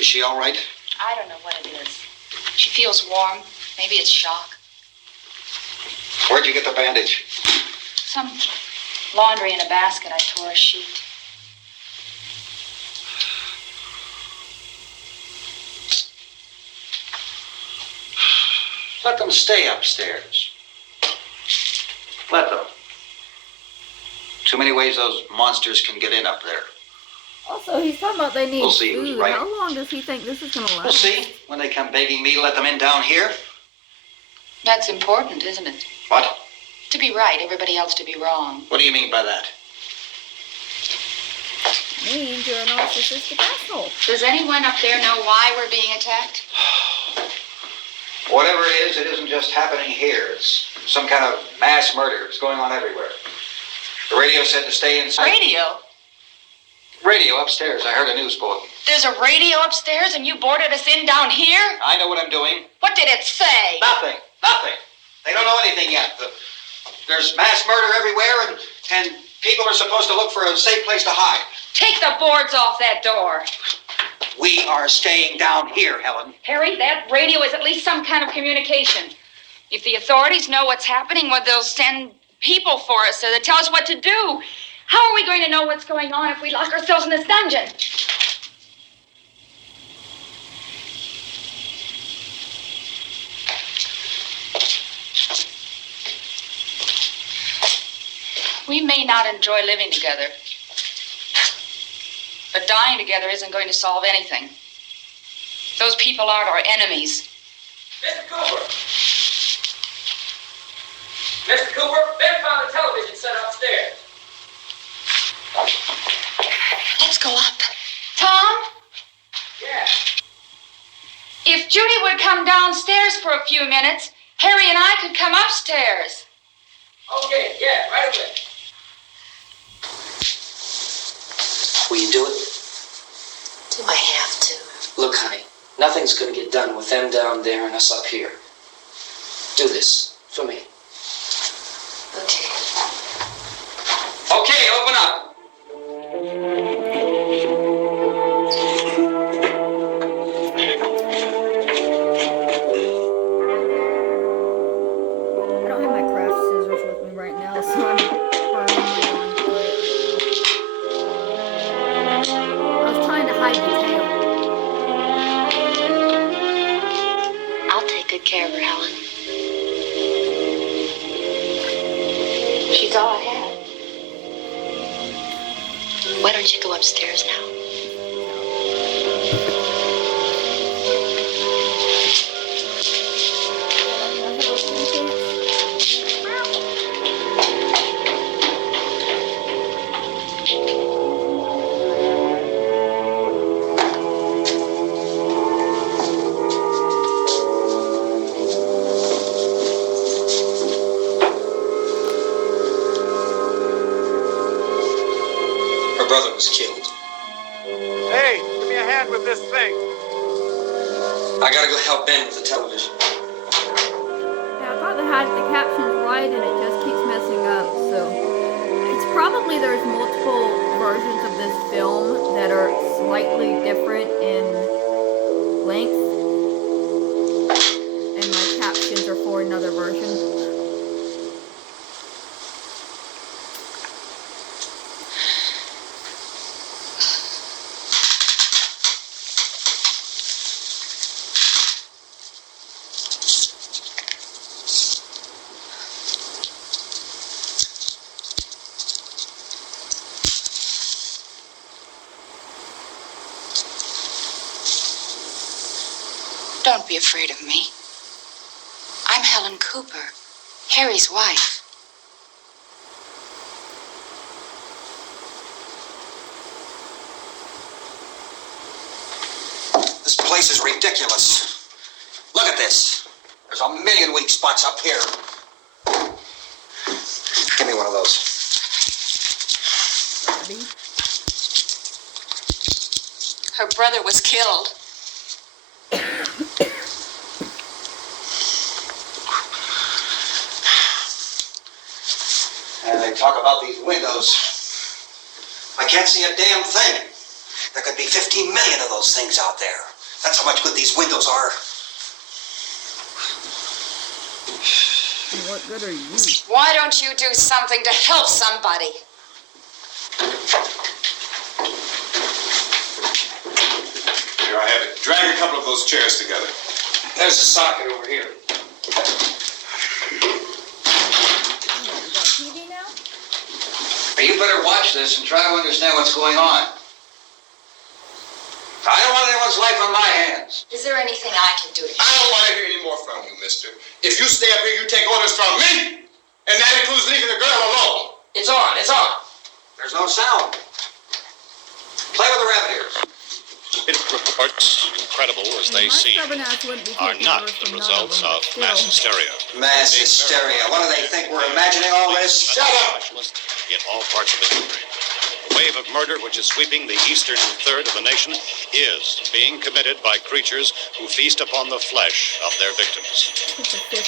Is she all right? I don't know what it is. She feels warm. Maybe it's shock. Where'd you get the bandage? Some laundry in a basket. I tore a sheet. Let them stay upstairs. Let them. Too many ways those monsters can get in up there. Also, he's talking about they need We'll see who's food. right. How long does he think this is going to last? We'll see when they come begging me to let them in down here. That's important, isn't it? What? To be right, everybody else to be wrong. What do you mean by that? Means you're a narcissistic asshole. Does anyone up there know why we're being attacked? Whatever it isn't just happening here. It's some kind of mass murder. It's going on everywhere. The radio said to stay inside. Radio? Radio upstairs. I heard a news bulletin. There's a radio upstairs and you boarded us in down here? I know what I'm doing. What did it say? Nothing. Nothing. They don't know anything yet. There's mass murder everywhere, and people are supposed to look for a safe place to hide. Take the boards off that door. We are staying down here, Helen. Harry, that radio is at least some kind of communication. If the authorities know what's happening, well, they'll send people for us so they tell us what to do. How are we going to know what's going on if we lock ourselves in this dungeon? We may not enjoy living together, but dying together isn't going to solve anything. Those people aren't our enemies. Mr. Cooper! Mr. Cooper, Ben found a television set upstairs. Let's go up. Tom? Yeah. If Judy would come downstairs for a few minutes, Harry and I could come upstairs. Okay, yeah, right away. Will you do it? Do I have to? Look, honey, nothing's gonna get done with them down there and us up here. Do this for me. Okay. Okay, open up. I don't have my craft scissors with me right now, so I'm burning my own plate right now. I was trying to hide the tail. I'll take good care of her, Helen. She's all I have. Why don't you go upstairs now? Her brother was killed. Hey, give me a hand with this thing. I gotta go help Ben with the television. Yeah, I thought they had the captions right and it just keeps messing up, so it's probably there's multiple versions of this film that are slightly different in length, and my captions are for another version. Don't be afraid of me. I'm Helen Cooper, Harry's wife. This place is ridiculous. Look at this. There's a million weak spots up here. Give me one of those. Her brother was killed. And they talk about these windows. I can't see a damn thing. There could be 15 million of those things out there. That's how much good these windows are. What good are you? Why don't you do something to help somebody? Here I have it. Drag a couple of those chairs together. There's a socket over here. You got TV now? You better watch this and try to understand what's going on. I don't want anyone's life on my hands. Is there anything I can do to I don't want to hear any more from you, mister. If you stay up here, you take orders from me. And that includes leaving the girl alone. It's on, it's on. There's no sound. Play with the rabbit ears. Reports, incredible as they My seem, stubborn ass wouldn't be are taking not orders the from none results them, of but mass still. hysteria. Mass hysteria. What do they think? We're imagining all this? Shut up! In all parts of the country. The wave of murder which is sweeping the eastern third of the nation is being committed by creatures who feast upon the flesh of their victims.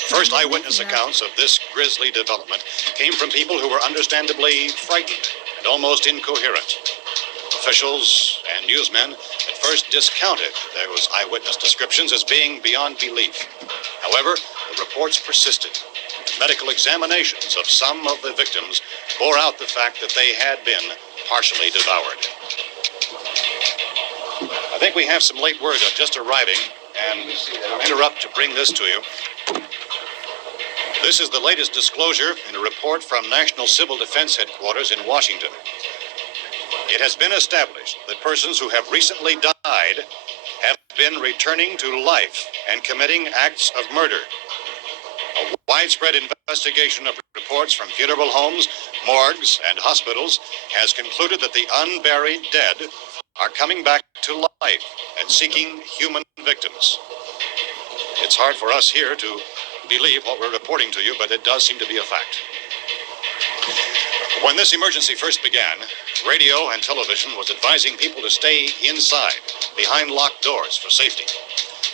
First eyewitness accounts of this grisly development came from people who were understandably frightened and almost incoherent. Officials and newsmen at first discounted those eyewitness descriptions as being beyond belief. However, the reports persisted. Medical examinations of some of the victims bore out the fact that they had been partially devoured. I think we have some late word just arriving, and I'll interrupt to bring this to you. This is the latest disclosure in a report from National Civil Defense Headquarters in Washington. It has been established that persons who have recently died have been returning to life and committing acts of murder. A widespread investigation of reports from funeral homes, morgues, and hospitals has concluded that the unburied dead are coming back to life and seeking human victims. It's hard for us here to believe what we're reporting to you, but it does seem to be a fact. When this emergency first began, radio and television was advising people to stay inside, behind locked doors for safety.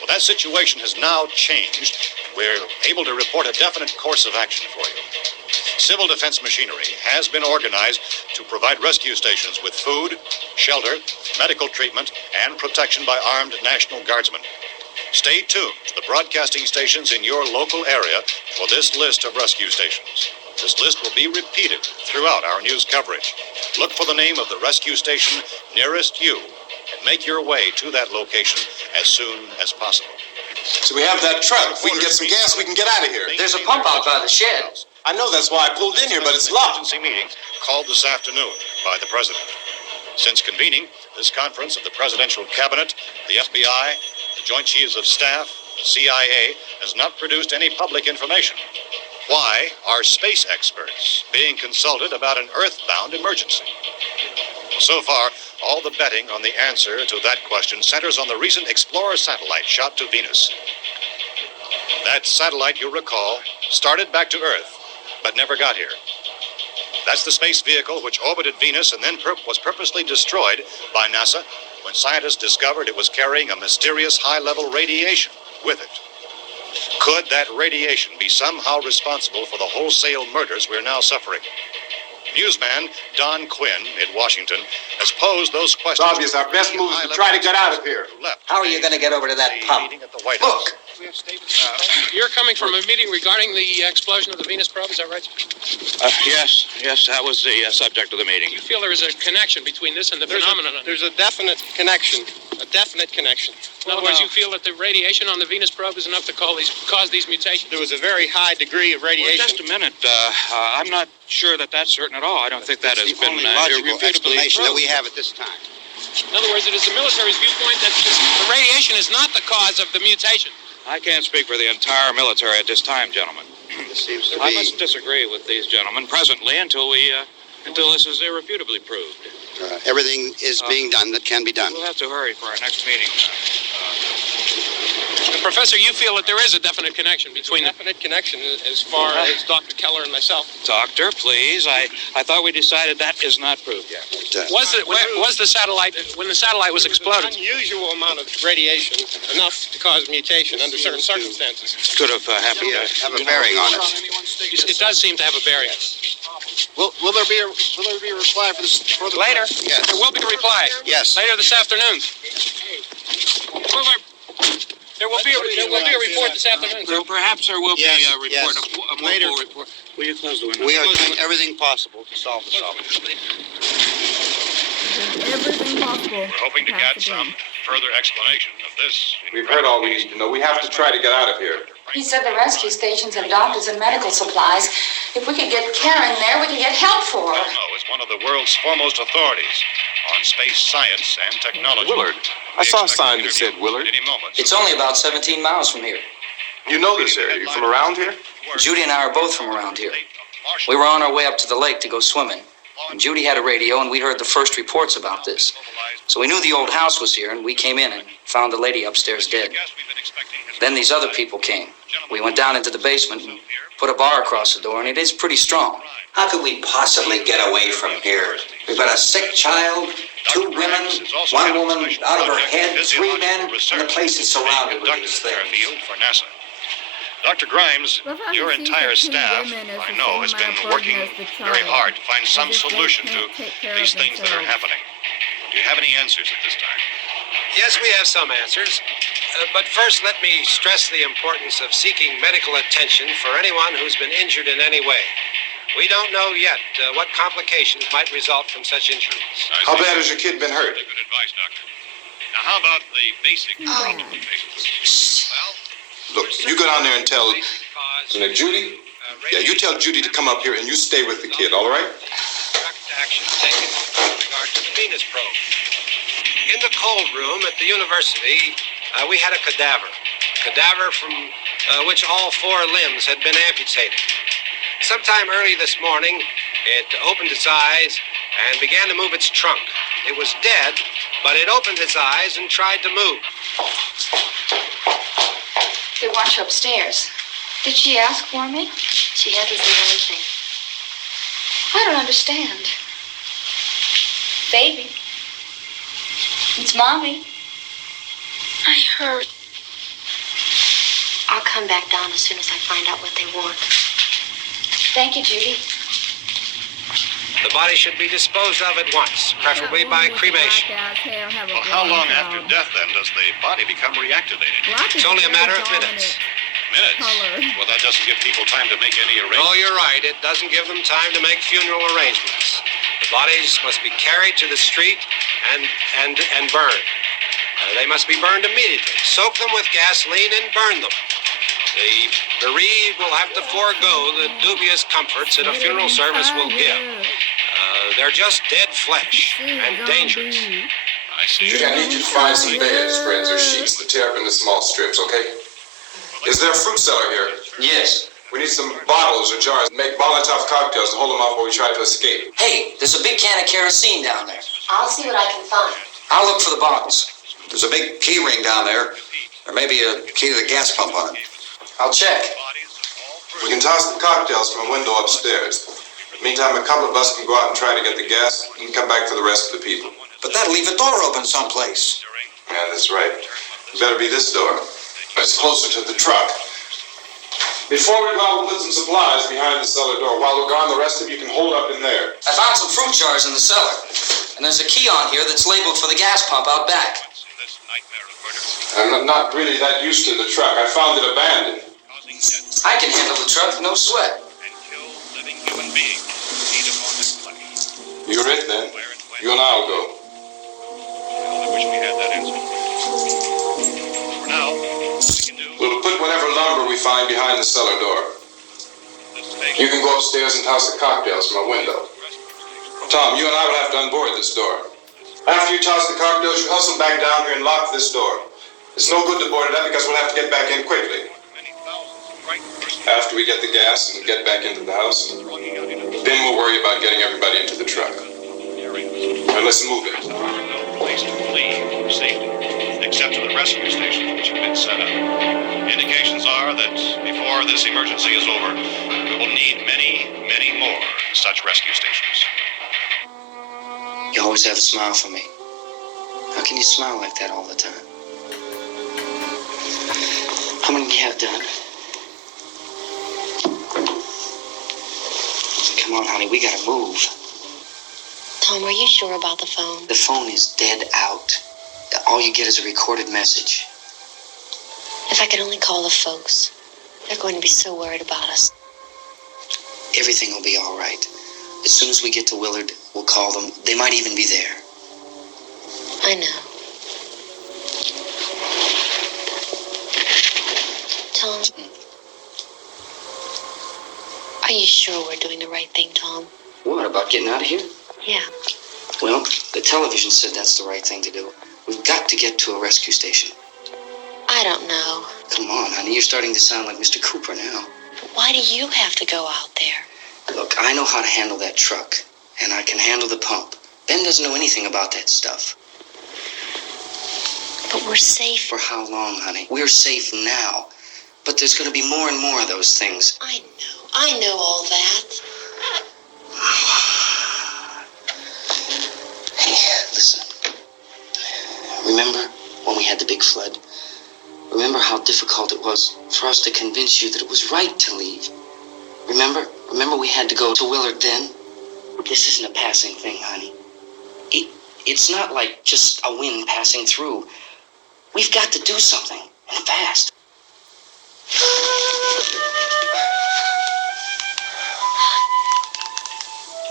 Well, that situation has now changed. We're able to report a definite course of action for you. Civil defense machinery has been organized to provide rescue stations with food, shelter, medical treatment, and protection by armed National Guardsmen. Stay tuned to the broadcasting stations in your local area for this list of rescue stations. This list will be repeated throughout our news coverage. Look for the name of the rescue station nearest you and make your way to that location as soon as possible. So we have that truck. If we can get some gas, we can get out of here. There's a pump out by the shed. I know, that's why I pulled in here, but it's locked. Emergency meeting called this afternoon by the President. Since convening this conference of the Presidential Cabinet, the FBI, the Joint Chiefs of Staff, the CIA has not produced any public information. Why are space experts being consulted about an Earth-bound emergency? So far, all the betting on the answer to that question centers on the recent Explorer satellite shot to Venus. That satellite, you'll recall, started back to Earth, but never got here. That's the space vehicle which orbited Venus and then was purposely destroyed by NASA when scientists discovered it was carrying a mysterious high-level radiation with it. Could that radiation be somehow responsible for the wholesale murders we're now suffering? Newsman Don Quinn in Washington has posed those questions. It's obvious our best move is to try to get out of here. How are you going to get over to that pump? Look. You're coming from a meeting regarding the explosion of the Venus probe, is that right? Yes, that was the subject of the meeting. You feel there is a connection between this and the phenomenon? There's a definite connection. In other words, you feel that the radiation on the Venus probe is enough to cause these mutations? There was a very high degree of radiation. Well, just a minute. I'm not sure that that's certain at all. I don't think that has been logical irrefutably explanation that proved. we have at this time. In other words, it is the military's viewpoint that the radiation is not the cause of the mutation. I can't speak for the entire military at this time, gentlemen. This seems to I be... must disagree with these gentlemen presently until this is irrefutably proved. everything is being done that can be done. We'll have to hurry for our next meeting. Professor, you feel that there is a definite connection between definite connection as far as Dr. Keller and myself. Doctor, please. I thought we decided that is not proved yet. Was the satellite, when the satellite was exploded? An unusual amount of radiation, enough to cause mutation under certain circumstances. Could have happened. Have a bearing on it. It does seem to have a bearing. Will there be a reply for the Later? Yes. There will be a reply. Yes. Later this afternoon. There will be a report this afternoon. Well, perhaps there will be Yes, a report, yes. a Later. full report. Will you close the window? We are doing everything possible to solve the problem. Everything possible. We're hoping to get some further explanation of this. We've heard all we need to know. We have to try to get out of here. He said the rescue stations have doctors and medical supplies. If we could get Karen there, we could get help for her. Well, is one of the world's foremost authorities on space science and technology. Willard. I saw a sign that said Willard. Any moment. It's only about 17 miles from here. You know this area. You from around here? Judy and I are both from around here. We were on our way up to the lake to go swimming, and Judy had a radio, and we heard the first reports about this. So we knew the old house was here, and we came in and found the lady upstairs dead. Then these other people came. We went down into the basement and put a bar across the door, and it is pretty strong. How could we possibly get away from here? We've got a sick child, 2 women, 1 woman out of her head, 3 men, and the place is surrounded with these things. For NASA. Dr. Grimes, your entire staff, I know, has been working very hard to find some solution to these things that are happening. Do you have any answers at this time? Yes, we have some answers. But first, let me stress the importance of seeking medical attention for anyone who's been injured in any way. We don't know yet what complications might result from such injuries. How bad has your kid been hurt? Good advice, Doctor. Now, how about the basic patients? Well, Look, you go down there and tell... Judy? Yeah, you tell Judy to come up here and you stay with the kid, all right? Action taken with regard to the Venus probe. In the cold room at the university, we had a cadaver from which all 4 limbs had been amputated. Sometime early this morning, it opened its eyes and began to move its trunk. It was dead, but it opened its eyes and tried to move. They want you upstairs. Did she ask for me? She hasn't said anything. I don't understand. Baby. It's Mommy. I heard. I'll come back down as soon as I find out what they want. Thank you, Judy. The body should be disposed of at once, preferably by cremation. Well, how long after death, then, does the body become reactivated? It's only a matter of minutes. Minutes? Well, that doesn't give people time to make any arrangements. Oh, you're right. It doesn't give them time to make funeral arrangements. The bodies must be carried to the street and burned. They must be burned immediately. Soak them with gasoline and burn them. The bereaved will have to forego the dubious comforts that a funeral service will give. They're just dead flesh and dangerous. I see. Judy, I need you to find some beds, spreads, or sheets to tear up into small strips, okay? Is there a fruit cellar here? Yes. We need some bottles or jars. Make Molotov cocktails to hold them off while we try to escape. Hey, there's a big can of kerosene down there. I'll see what I can find. I'll look for the bottles. There's a big key ring down there. There may be a key to the gas pump on it. I'll check. We can toss the cocktails from a window upstairs. Meantime, a couple of us can go out and try to get the gas and come back for the rest of the people. But that'll leave a door open someplace. Yeah, that's right. It better be this door. It's closer to the truck. Before we go, we'll put some supplies behind the cellar door. While we're gone, the rest of you can hold up in there. I found some fruit jars in the cellar. And there's a key on here that's labeled for the gas pump out back. I'm not really that used to the truck. I found it abandoned. I can handle the truck, no sweat. You're it, then. You and I'll go. I wish we had that answer. For now, we can do... We'll put whatever lumber we find behind the cellar door. You can go upstairs and toss the cocktails from a window. Tom, you and I will have to unboard this door. After you toss the cocktails, you hustle back down here and lock this door. It's no good to board it up because we'll have to get back in quickly. After we get the gas and get back into the house, then we'll worry about getting everybody into the truck. Now let's move it. There are no place to flee for safety, except to the rescue stations which have been set up. Indications are that before this emergency is over, we will need many, many more such rescue stations. You always have a smile for me. How can you smile like that all the time? How many do you have done? Come on, honey, we gotta move. Tom, are you sure about the phone? The phone is dead out. All you get is a recorded message. If I could only call the folks. They're going to be so worried about us. Everything will be all right. As soon as we get to Willard, we'll call them. They might even be there. I know. Tom, are you sure we're doing the right thing, Tom? What, about getting out of here? Yeah. Well, the television said that's the right thing to do. We've got to get to a rescue station. I don't know. Come on, honey, you're starting to sound like Mr. Cooper now. Why do you have to go out there? Look, I know how to handle that truck, and I can handle the pump. Ben doesn't know anything about that stuff. But we're safe. For how long, honey? We're safe now. But there's going to be more and more of those things. I know all that. Hey, listen. Remember when we had the big flood? Remember how difficult it was for us to convince you that it was right to leave? Remember we had to go to Willard then? This isn't a passing thing, honey. It's not like just a wind passing through. We've got to do something, and fast.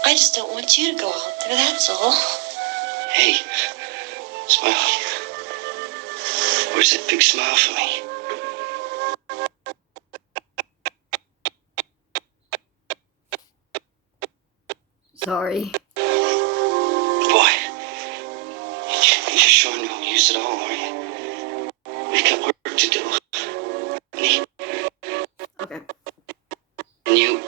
I just don't want you to go out there, that's all. Hey, smile. Where's that big smile for me? Sorry. Boy, you're sure no use at all, are you? We've got work to do. Honey. Okay. And you.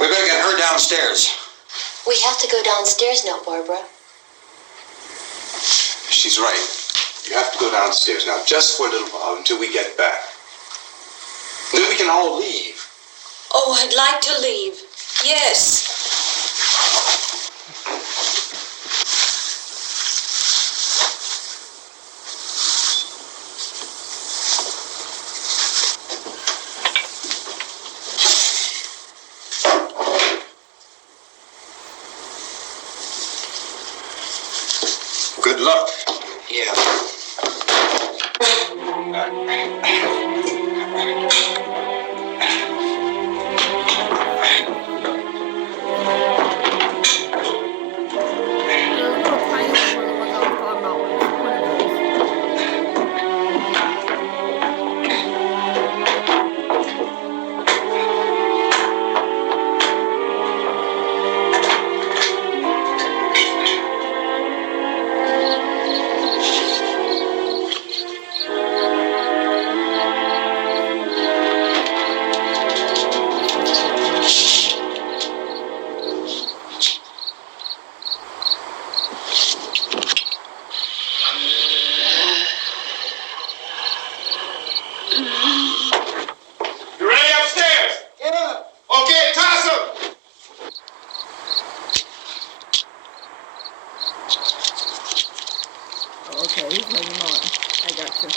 We better get her downstairs. We have to go downstairs now, Barbara. She's right. You have to go downstairs now, just for a little while, until we get back. Then we can all leave. Oh, I'd like to leave. Yes. Good luck. Yeah. You ready upstairs? Yeah. Okay, toss them. Oh, okay, he's hanging on. I got you.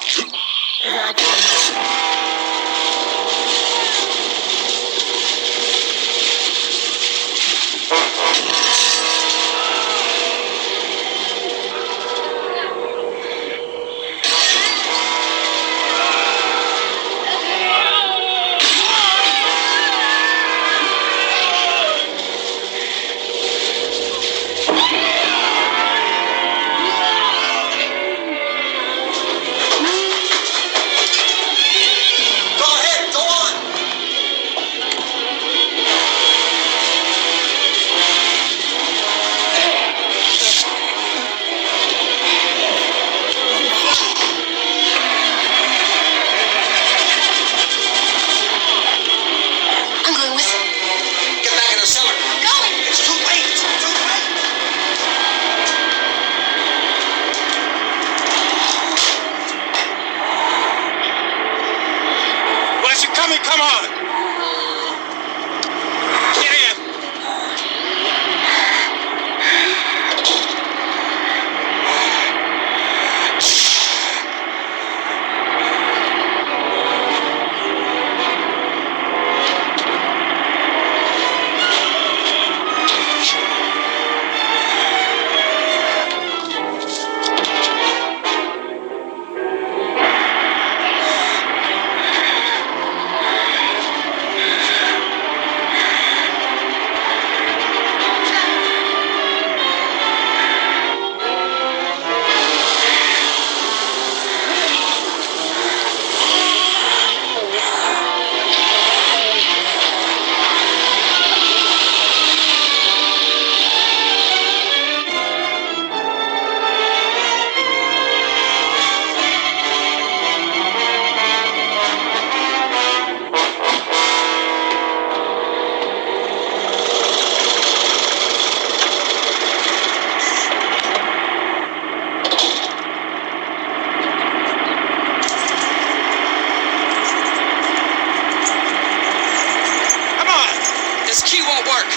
This key won't work.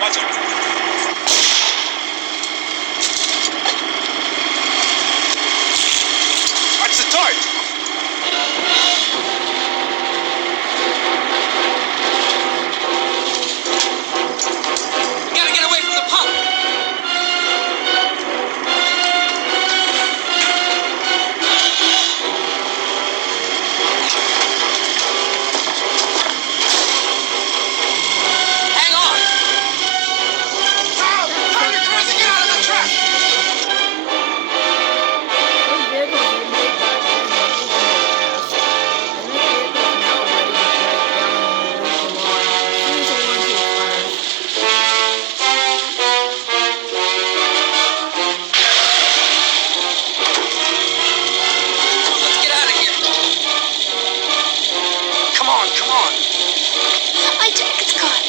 Watch it. Watch the torch. We gotta get away from the pump. Hang on. Those vehicles they made back then, they made them to last. They make vehicles now ready to break down when they leave the lot. As soon as the warranty expires. Let's get out of here. Come on, come on. My jacket's gone.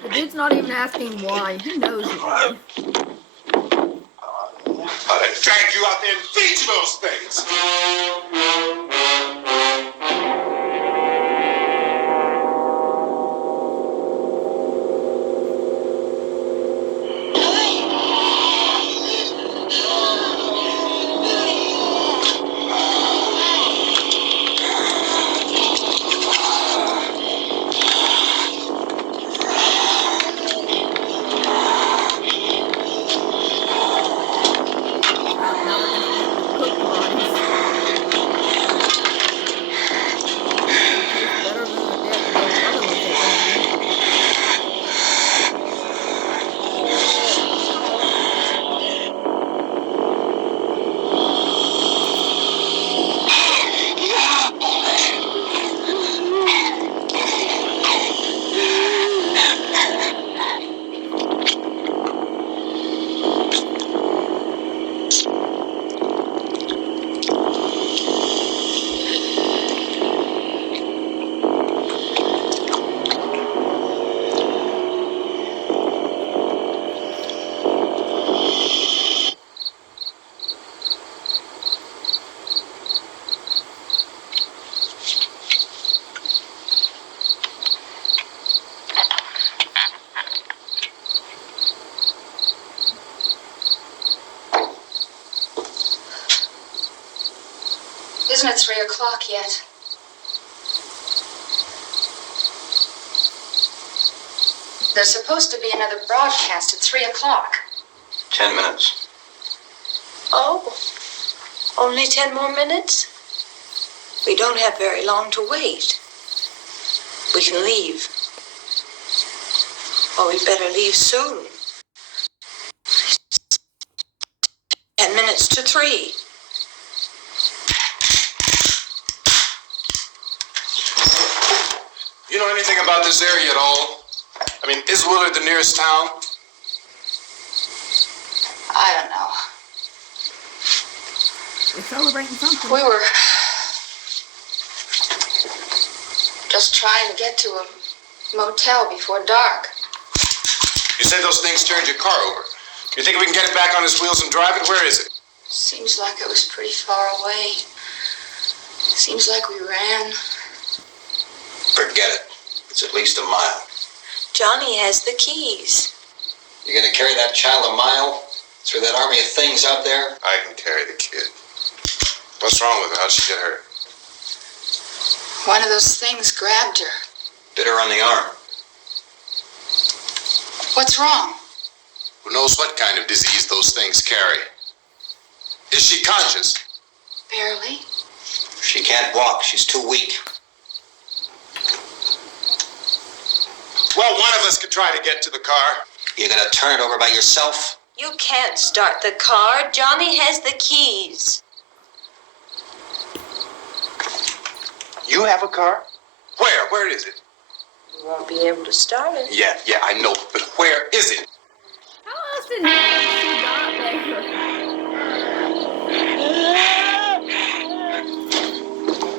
The dude's not even asking why. He knows why. I dragged you out there and feed you those things. Now they're gonna cook the bodies. Tastes better than the other ones they put in. Isn't it 3 o'clock yet? There's supposed to be another broadcast at 3 o'clock. 10 minutes. Oh, only 10 more minutes? We don't have very long to wait. We can leave. Or we better leave soon. 10 minutes to 3. You know anything about this area at all? I mean, is Willard the nearest town? I don't know. We're celebrating something. We were just trying to get to a motel before dark. You said those things turned your car over. You think we can get it back on its wheels and drive it? Where is it? Seems like it was pretty far away. Seems like we ran. Forget it. It's at least a mile. Johnny has the keys. You're gonna carry that child a mile through that army of things out there? I can carry the kid. What's wrong with her? How'd she get hurt? One of those things grabbed her. Bit her on the arm. What's wrong? Who knows what kind of disease those things carry? Is she conscious? Barely. She can't walk. She's too weak. Well, one of us could try to get to the car. You're gonna turn it over by yourself? You can't start the car. Johnny has the keys. You have a car? Where? Where is it? You won't be able to start it. Yeah, I know. But where is it? How else did she got there?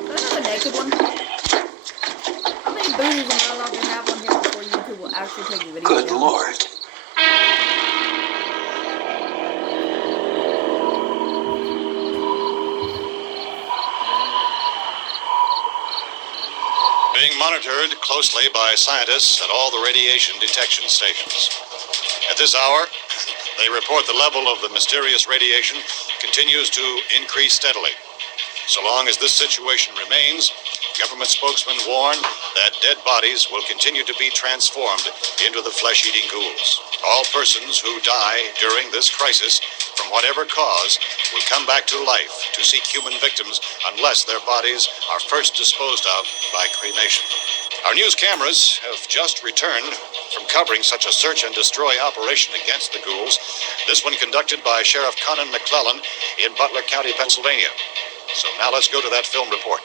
Another naked one. How many booties am I allowed to have on here before YouTube will actually take the video? Good Lord. Being monitored closely by scientists at all the radiation detection stations. At this hour, they report the level of the mysterious radiation continues to increase steadily. So long as this situation remains, government spokesmen warn that dead bodies will continue to be transformed into the flesh-eating ghouls. All persons who die during this crisis, from whatever cause, will come back to life to seek human victims unless their bodies are first disposed of by cremation. Our news cameras have just returned from covering such a search and destroy operation against the ghouls, this one conducted by Sheriff Conan McClellan in Butler County, Pennsylvania. So now let's go to that film report.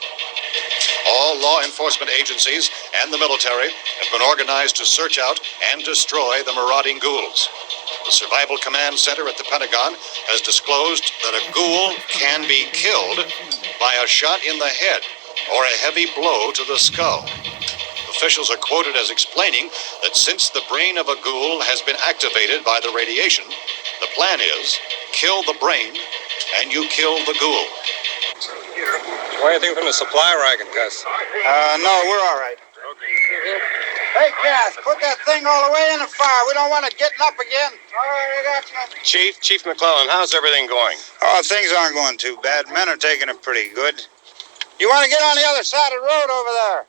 All law enforcement agencies and the military have been organized to search out and destroy the marauding ghouls. The Survival Command Center at the Pentagon has disclosed that a ghoul can be killed by a shot in the head or a heavy blow to the skull. Officials are quoted as explaining that since the brain of a ghoul has been activated by the radiation, the plan is kill the brain and you kill the ghoul. Anything from the supply wagon, Gus? No, we're all right. Hey, Cass, put that thing all the way in the fire. We don't want it getting up again. All right, I got you. Chief McClellan, how's everything going? Oh, things aren't going too bad. Men are taking it pretty good. You want to get on the other side of the road over there?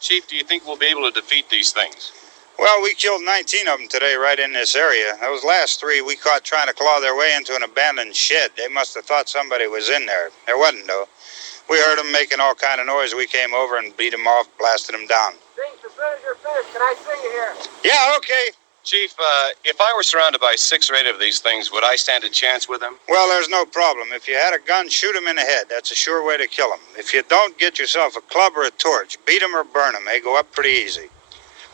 Chief, do you think we'll be able to defeat these things? Well, we killed 19 of them today right in this area. Those last 3 we caught trying to claw their way into an abandoned shed. They must have thought somebody was in there. There wasn't, though. We heard them making all kind of noise. We came over and beat them off, blasted them down. James, as soon as you're finished, can I see you here? Yeah, okay. Chief, if I were surrounded by 6 or 8 of these things, would I stand a chance with them? Well, there's no problem. If you had a gun, shoot them in the head. That's a sure way to kill them. If you don't, get yourself a club or a torch. Beat them or burn them. They go up pretty easy.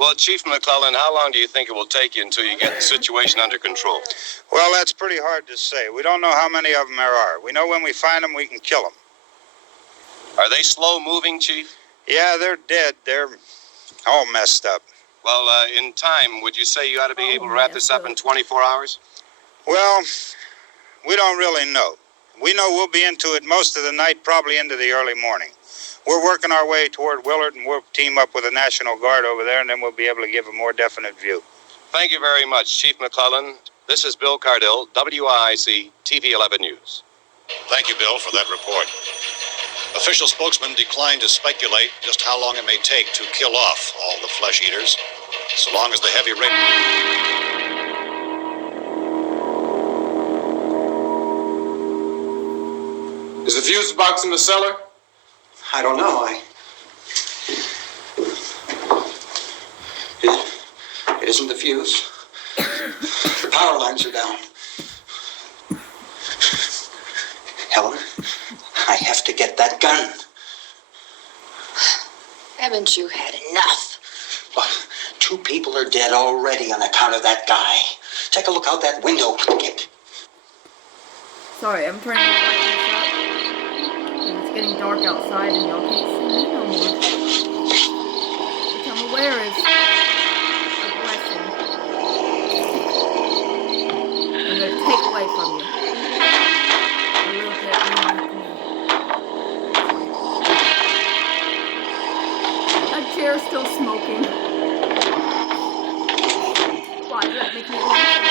Well, Chief McClellan, how long do you think it will take you until you get the situation under control? Well, that's pretty hard to say. We don't know how many of them there are. We know when we find them, we can kill them. Are they slow-moving, Chief? Yeah, they're dead. They're all messed up. Well, in time, would you say you ought to be able to wrap this up in 24 hours? Well, we don't really know. We know we'll be into it most of the night, probably into the early morning. We're working our way toward Willard, and we'll team up with the National Guard over there, and then we'll be able to give a more definite view. Thank you very much, Chief McClellan. This is Bill Cardill, WIC TV 11 News. Thank you, Bill, for that report. Official spokesmen declined to speculate just how long it may take to kill off all the flesh eaters, so long as the heavy rain... Is the fuse box in the cellar? I don't know. It isn't the fuse. The power lines are down. Helen, I have to get that gun. Haven't you had enough? Well, 2 people are dead already on account of that guy. Take a look out that window. Get. Sorry, I'm turning the brightness up. It's getting dark outside and y'all can't see me no more. Which I'm aware is a blessing. I'm going to take away from you. A little bit more. That chair's still smoking. Why does that make me laugh?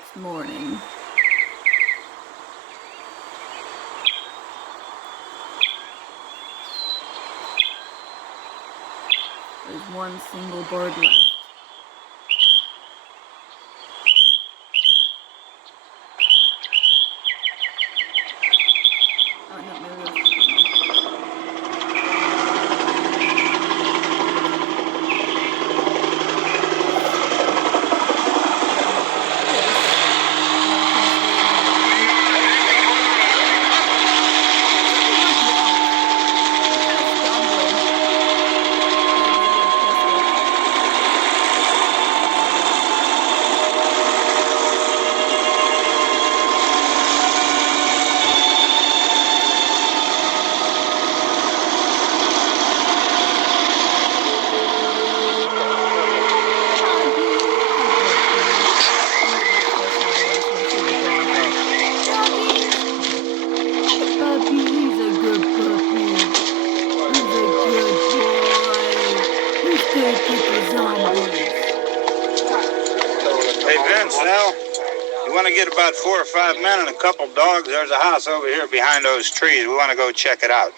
next morning. There's one single bird left. Oh, no, maybe it was... Hey, Vince, Al, you want to get about 4 or 5 men and a couple dogs? There's a house over here behind those trees. We want to go check it out.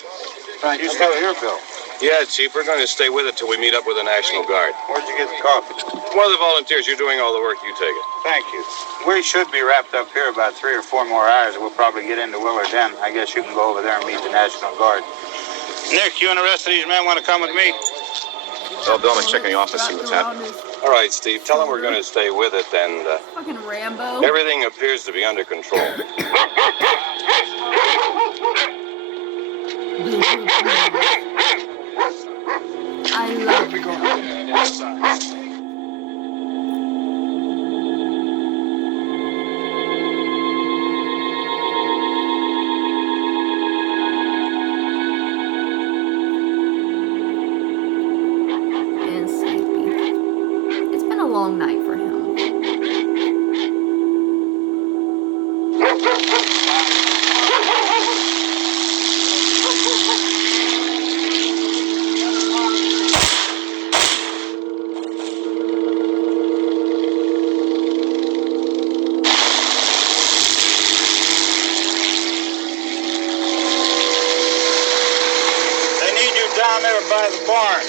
Right, you still here, Bill? Yeah, Chief. We're going to stay with it till we meet up with the National Guard. Where'd you get the coffee? One of the volunteers. You're doing all the work. You take it. Thank you. We should be wrapped up here about 3 or 4 more hours. We'll probably get into Willard Den. I guess you can go over there and meet the National Guard. Nick, you and the rest of these men want to come with me? Tell Bill to check in the office, see what's happening. All right, Steve. Tell him we're going to stay with it, and Fucking Rambo. everything appears to be under control. I love him. And sleepy. It's been a long night for him. They need you down there by the barn.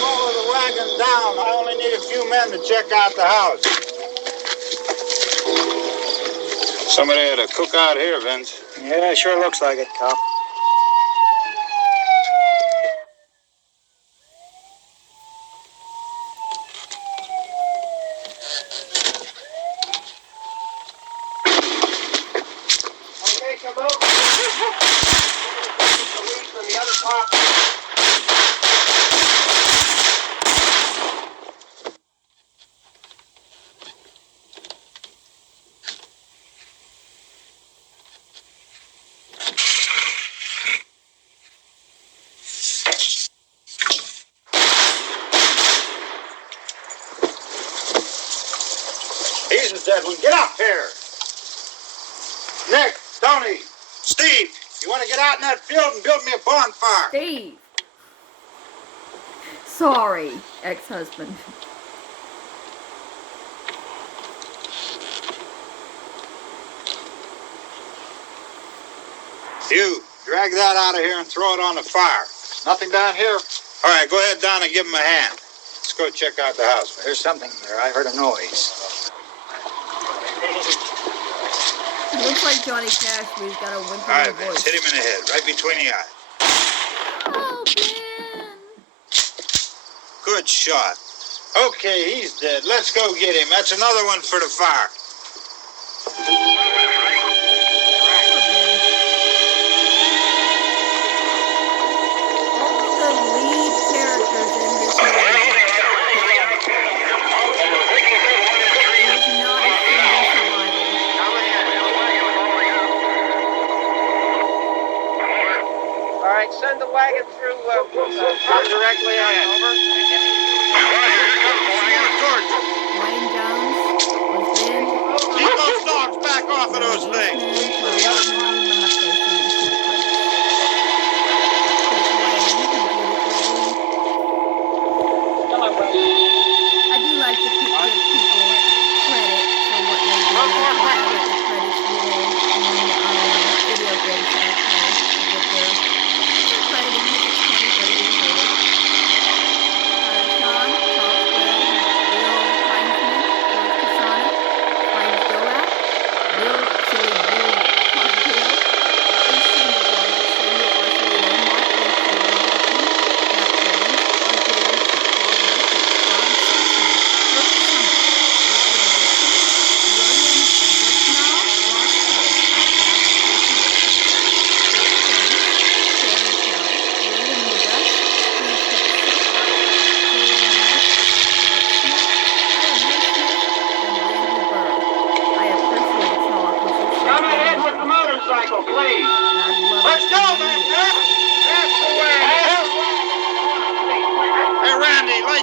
Follow the wagon down. I only need a few men to check out the house. Somebody had a cookout here, Vince. Yeah, sure looks like it, Cop. Okay, come over. From the other top. He's the dead one. Get up here. Nick, Tony, Steve, you want to get out in that field and build me a bonfire? Steve. Sorry, ex-husband. You, drag that out of here and throw it on the fire. Nothing down here. All right, go ahead down and give him a hand. Let's go check out the house. There's something there. I heard a noise. He looks like Johnny Cash, but he's got a All whimpering right, voice. Vince, hit him in the head, right between the eyes. Oh, man. Good shot. Okay, he's dead. Let's go get him. That's another one for the fire. All the lead characters in this movie. There's not a single survivor. All right, send the wagon through directly on over. Wayne Jones was in. Keep those dogs back off of those things. Chris Wayne,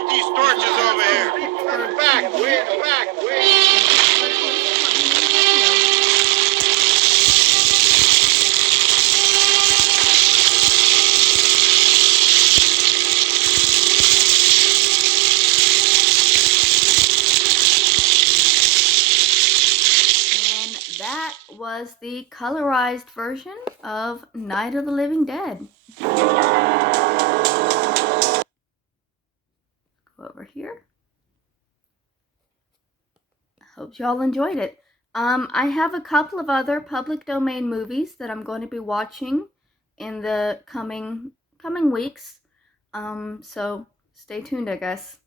these torches over here. Back, way back, That was the colorized version of Night of the Living Dead. Go over here. Hope y'all enjoyed it. I have a couple of other public domain movies that I'm going to be watching in the coming weeks. So stay tuned, I guess.